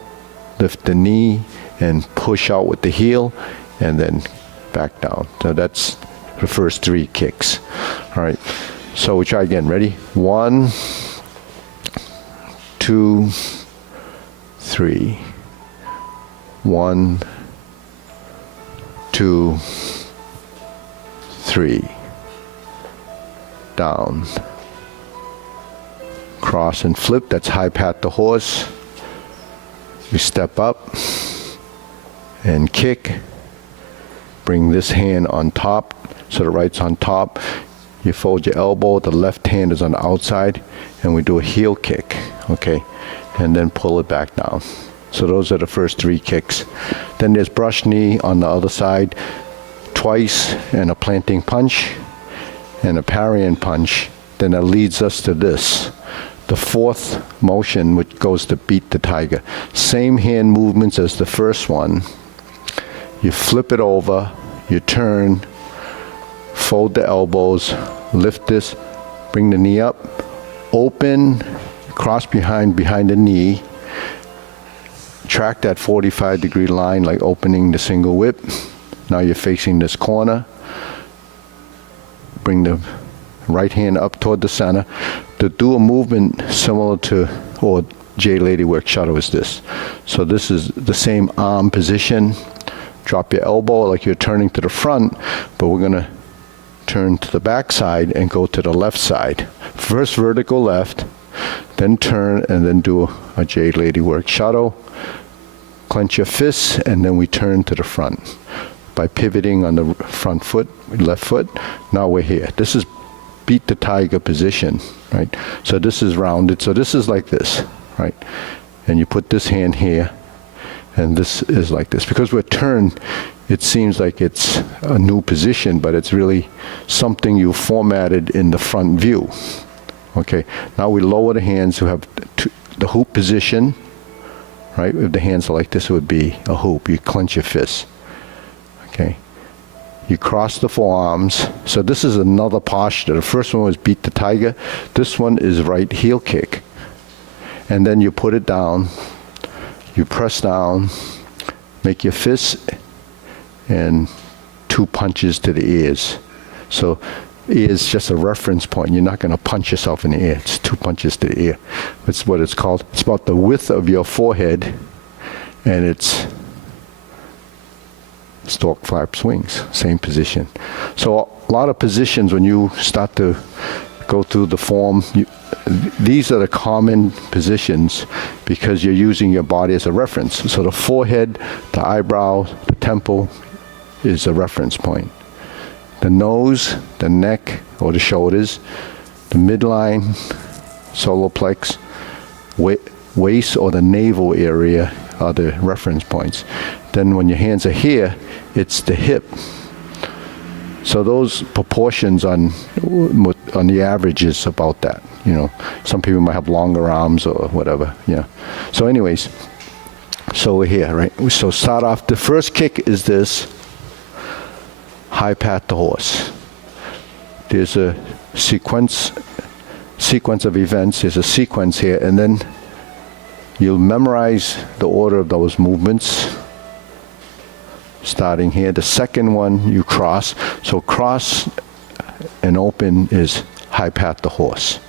lift the knee, and push out with the heel, and then back down. So that's the first 3 kicks. All right. So we try again. Ready? 1, 2, 3. 1, 2, 3. Down. Cross and flip. That's high pat the horse. You step up and kick. Bring this hand on top, so the right's on top. You fold your elbow, the left hand is on the outside, and we do a heel kick, okay? And then pull it back down. So those are the first 3 kicks. Then there's brush knee on the other side, twice, and a planting punch, and a parrying punch. Then that leads us to this. The 4th motion, which goes to beat the tiger. Same hand movements as the first one. You flip it over, you turn, fold the elbows, lift this, bring the knee up, open, cross behind the knee, track that 45-degree line like opening the single whip. Now you're facing this corner. Bring the right hand up toward the center. To do a movement similar to, or J Lady work shuttle is this. So this is the same arm position. Drop your elbow like you're turning to the front, but we're going to turn to the back side and go to the left side. First vertical left, then turn and then do a J Lady work shuttle. Clench your fists and then we turn to the front by pivoting on the front foot, left foot. Now we're here. This is beat the tiger position, right? So this is rounded. So this is like this, right? And you put this hand here, and this is like this. Because we're turned, it seems like it's a new position, but it's really something you formatted in the front view. Okay, now we lower the hands to have the hoop position, right? If the hands are like this, it would be a hoop. You clench your fists. Okay, You cross the forearms. So this is another posture. The first one was beat the tiger. This one is right heel kick. And then you put it down. You press down. Make your fists and 2 punches to the ears. So ear is just a reference point. You're not going to punch yourself in the ear. It's 2 punches to the ear. That's what it's called. It's about the width of your forehead, and it's stork flap swings, same position. So a lot of positions when you start to go through the form, these are the common positions because you're using your body as a reference. So the forehead, the eyebrow, the temple is a reference point. The nose, the neck or the shoulders, the midline, solar plex, waist or the navel area are the reference points. Then when your hands are here, it's the hip. So those proportions on the average is about that. You know, some people might have longer arms or whatever. Yeah. So anyways, so we're here, right? So start off. The first kick is this high pat the horse. There's a sequence of events. There's a sequence here, and then you'll memorize the order of those movements. Starting here, the second one you cross. So cross and open is high pat the horse.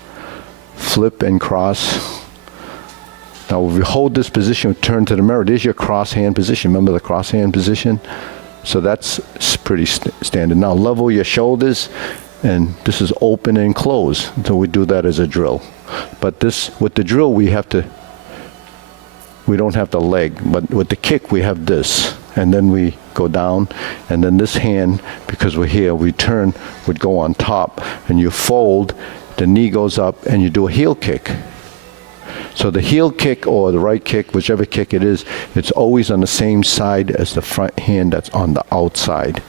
Flip and cross. Now if you hold this position, turn to the mirror. There's your cross hand position. Remember the cross hand position? So that's pretty standard. Now level your shoulders, and this is open and close. So we do that as a drill. But this, with the drill, we don't have the leg, but with the kick we have this, and then we go down, and then this hand, because we're here, we turn, would go on top, and you fold, the knee goes up, and you do a heel kick. So the heel kick or the right kick, whichever kick it is, it's always on the same side as the front hand that's on the outside.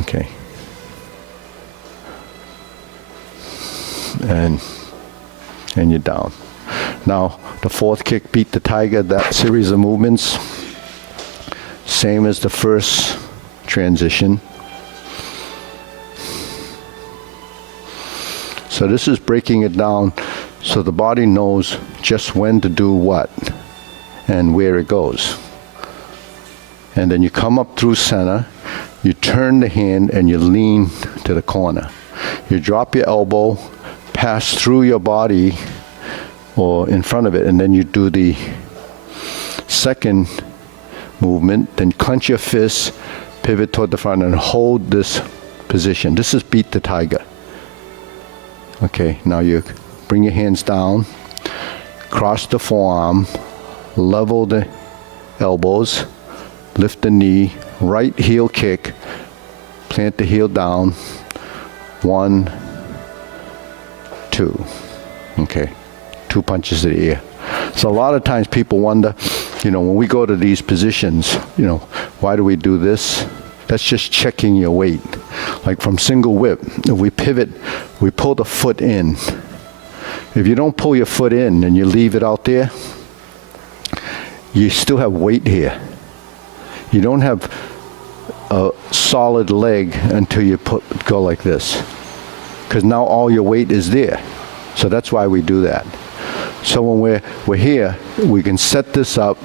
Okay. And you're down. Now, the fourth kick, beat the tiger, that series of movements, same as the first transition. So this is breaking it down so the body knows just when to do what and where it goes. And then you come up through center, you turn the hand and you lean to the corner. You drop your elbow, pass through your body or in front of it, and then you do the second movement, then clench your fists, pivot toward the front, and hold this position. This is beat the tiger. Okay, now you bring your hands down, cross the forearm, level the elbows, lift the knee, right heel kick, plant the heel down, 1, 2. Okay. 2 punches to the ear. So a lot of times people wonder, you know, when we go to these positions, you know, why do we do this? That's just checking your weight. Like from single whip, if we pivot, we pull the foot in. If you don't pull your foot in and you leave it out there, you still have weight here. You don't have a solid leg until you go like this, because now all your weight is there. So that's why we do that. So when we're here, we can set this up.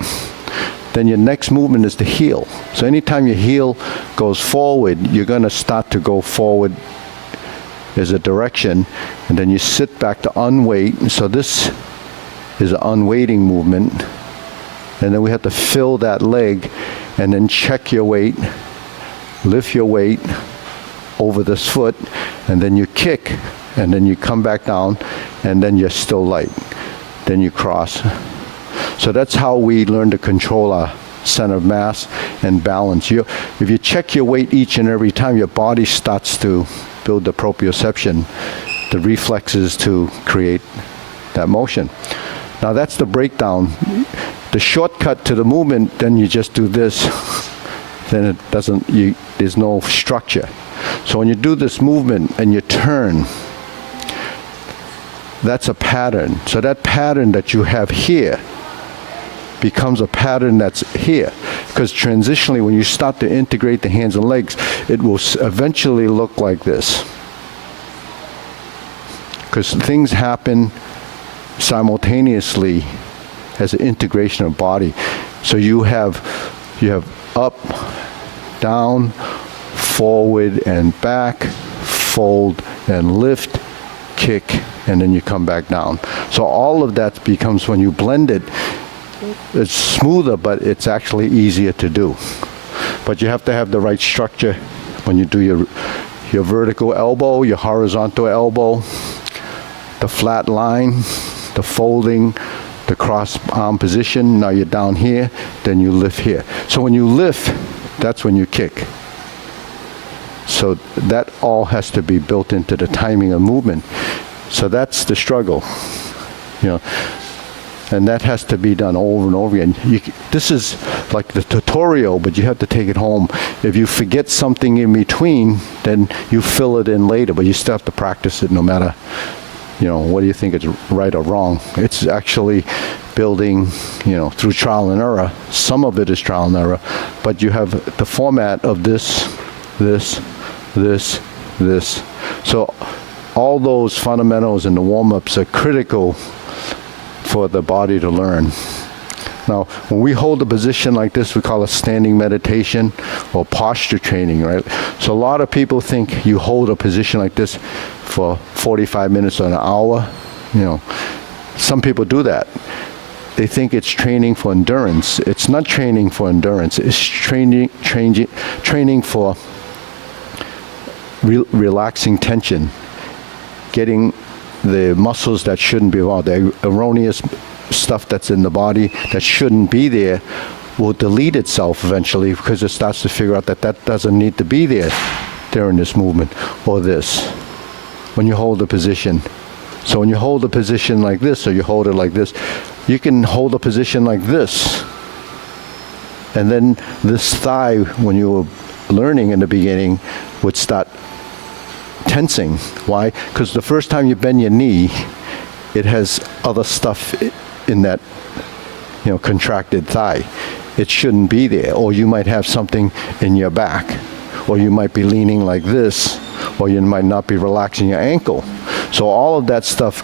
Then your next movement is the heel. So anytime your heel goes forward, you're going to start to go forward as a direction, and then you sit back to unweight. So this is an unweighting movement. And then we have to fill that leg, and then check your weight, lift your weight over this foot, and then you kick, and then you come back down, and then you're still light. Then you cross. So that's how we learn to control our center of mass and balance. If you check your weight each and every time, your body starts to build the proprioception, the reflexes to create that motion. Now that's the breakdown. The shortcut to the movement, then you just do this. Then it doesn't, there's no structure. So when you do this movement and you turn, that's a pattern. So that pattern that you have here becomes a pattern that's here. Because transitionally, when you start to integrate the hands and legs, it will eventually look like this. Because things happen simultaneously as an integration of body. So you have up, down, forward and back, fold and lift, kick, and then you come back down. So all of that becomes, when you blend it, it's smoother, but it's actually easier to do. But you have to have the right structure when you do your vertical elbow, your horizontal elbow, the flat line, the folding, the cross arm position. Now you're down here, then you lift here. So when you lift, that's when you kick. So that all has to be built into the timing of movement. So that's the struggle, you know, and that has to be done over and over again. This is like the tutorial, but you have to take it home. If you forget something in between, then you fill it in later, but you still have to practice it no matter, you know, what do you think is right or wrong. It's actually building, you know, through trial and error. Some of it is trial and error, but you have the format of this, this, this, this. So all those fundamentals and the warm-ups are critical for the body to learn. Now, when we hold a position like this, we call it standing meditation or posture training, right? So a lot of people think you hold a position like this for 45 minutes or an hour. You know, some people do that. They think it's training for endurance. It's not training for endurance. It's training for relaxing tension, getting the muscles that shouldn't be involved, the erroneous stuff that's in the body that shouldn't be there will delete itself eventually, because it starts to figure out that that doesn't need to be there during this movement or this, when you hold a position. So when you hold a position like this, or you hold it like this, you can hold a position like this, and then this thigh, when you were learning in the beginning, would start tensing. Why? Because the first time you bend your knee, it has other stuff in that, you know, contracted thigh. It shouldn't be there. Or you might have something in your back, or you might be leaning like this, or you might not be relaxing your ankle. So all of that stuff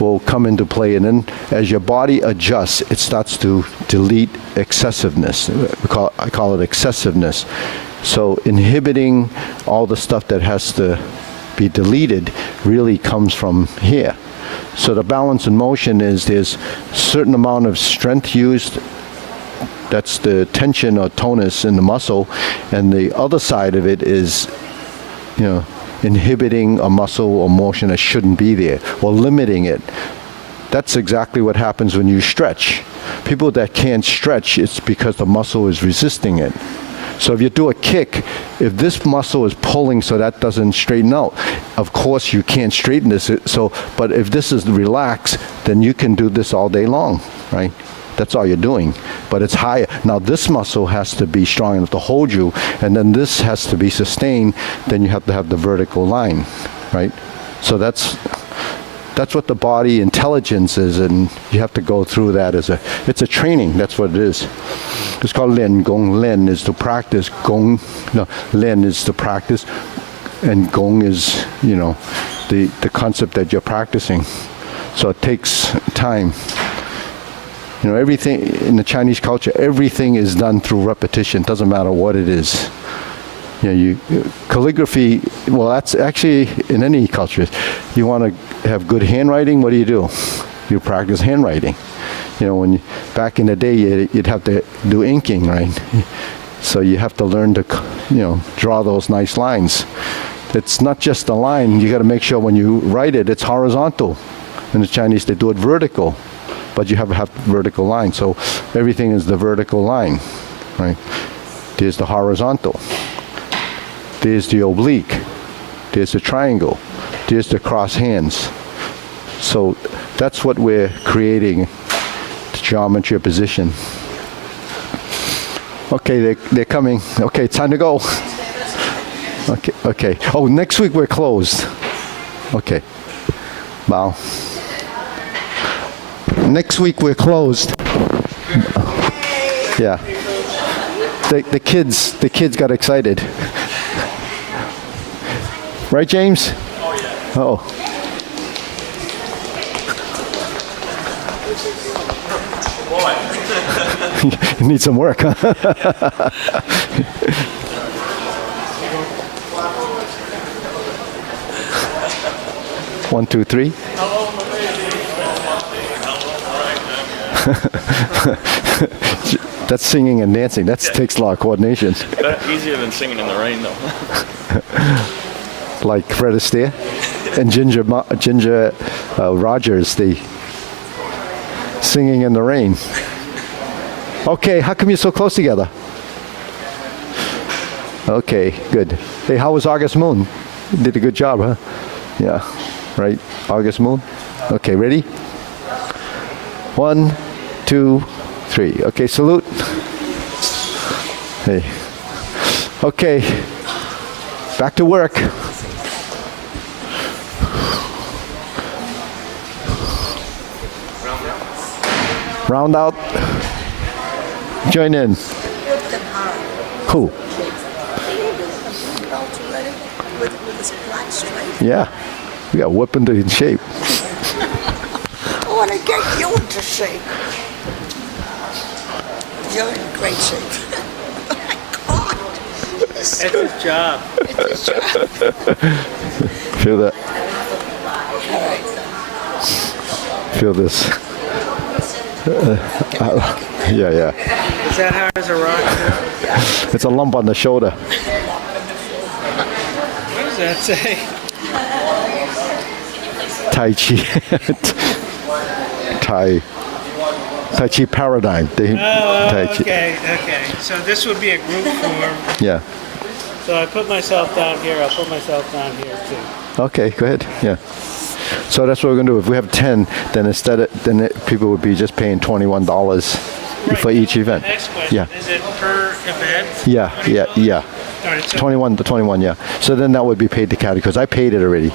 will come into play, and then as your body adjusts, it starts to delete excessiveness. I call it excessiveness. So inhibiting all the stuff that has to be deleted really comes from here. So the balance in motion is there's a certain amount of strength used, that's the tension or tonus in the muscle, and the other side of it is, you know, inhibiting a muscle or motion that shouldn't be there, or limiting it. That's exactly what happens when you stretch. People that can't stretch, it's because the muscle is resisting it. So if you do a kick, if this muscle is pulling so that doesn't straighten out, of course you can't straighten this. So, but if this is relaxed, then you can do this all day long, right? That's all you're doing, but it's higher. Now this muscle has to be strong enough to hold you, and then this has to be sustained. Then you have to have the vertical line, right? So that's what the body intelligence is, and you have to go through that it's a training. That's what it is. It's called Len Gong. Len is to practice. Len is to practice, and Gong is, you know, the concept that you're practicing. So it takes time. You know, everything in the Chinese culture, everything is done through repetition. Doesn't matter what it is. You know, calligraphy, well, that's actually in any culture. You want to have good handwriting, what do? You practice handwriting. You know, back in the day, you'd have to do inking, right? So you have to learn to, you know, draw those nice lines. It's not just a line. You got to make sure when you write it, it's horizontal. In the Chinese, they do it vertical, but you have to have vertical line. So everything is the vertical line, right? There's the horizontal. There's the oblique, there's the triangle, there's the cross hands. So that's what we're creating, the geometry of position. Okay, they're coming. Okay, time to go. Okay. Oh, next week we're closed. Okay, bow. Next week we're closed. Yeah. The kids got excited. Right, James? Oh, yeah. Oh. You need some work, huh? 1, 2, 3. That's singing and dancing. That takes a lot of coordination. Easier than singing in the rain, though. Like Fred Astaire and Ginger Rogers, they singing in the rain. Okay, how come you're so close together? Okay, good. Hey, how was August Moon? You did a good job, huh? Yeah, right. August Moon. Okay, ready? 1, 2, 3. Okay, salute. Hey. Okay, back to work. Round out. Join in. Who? Yeah, we got whipped into in shape. I want to get you into shape. You're in great shape. Oh my God. That's his job. It's a job. Feel that? Feel this? Yeah, yeah. Is that hard as a rock? It's a lump on the shoulder. What does that say? Tai Chi. Tai Chi Paradigm. Tai Chi. Okay. So this would be a group form. Yeah. So I put myself down here. I'll put myself down here too. Okay, go ahead. Yeah. So that's what we're gonna do. If we have 10, then people would be just paying $21 for each event. Next question. Yeah. Is it per event? Yeah. All right. So 21, yeah. So then that would be paid to county because I paid it already.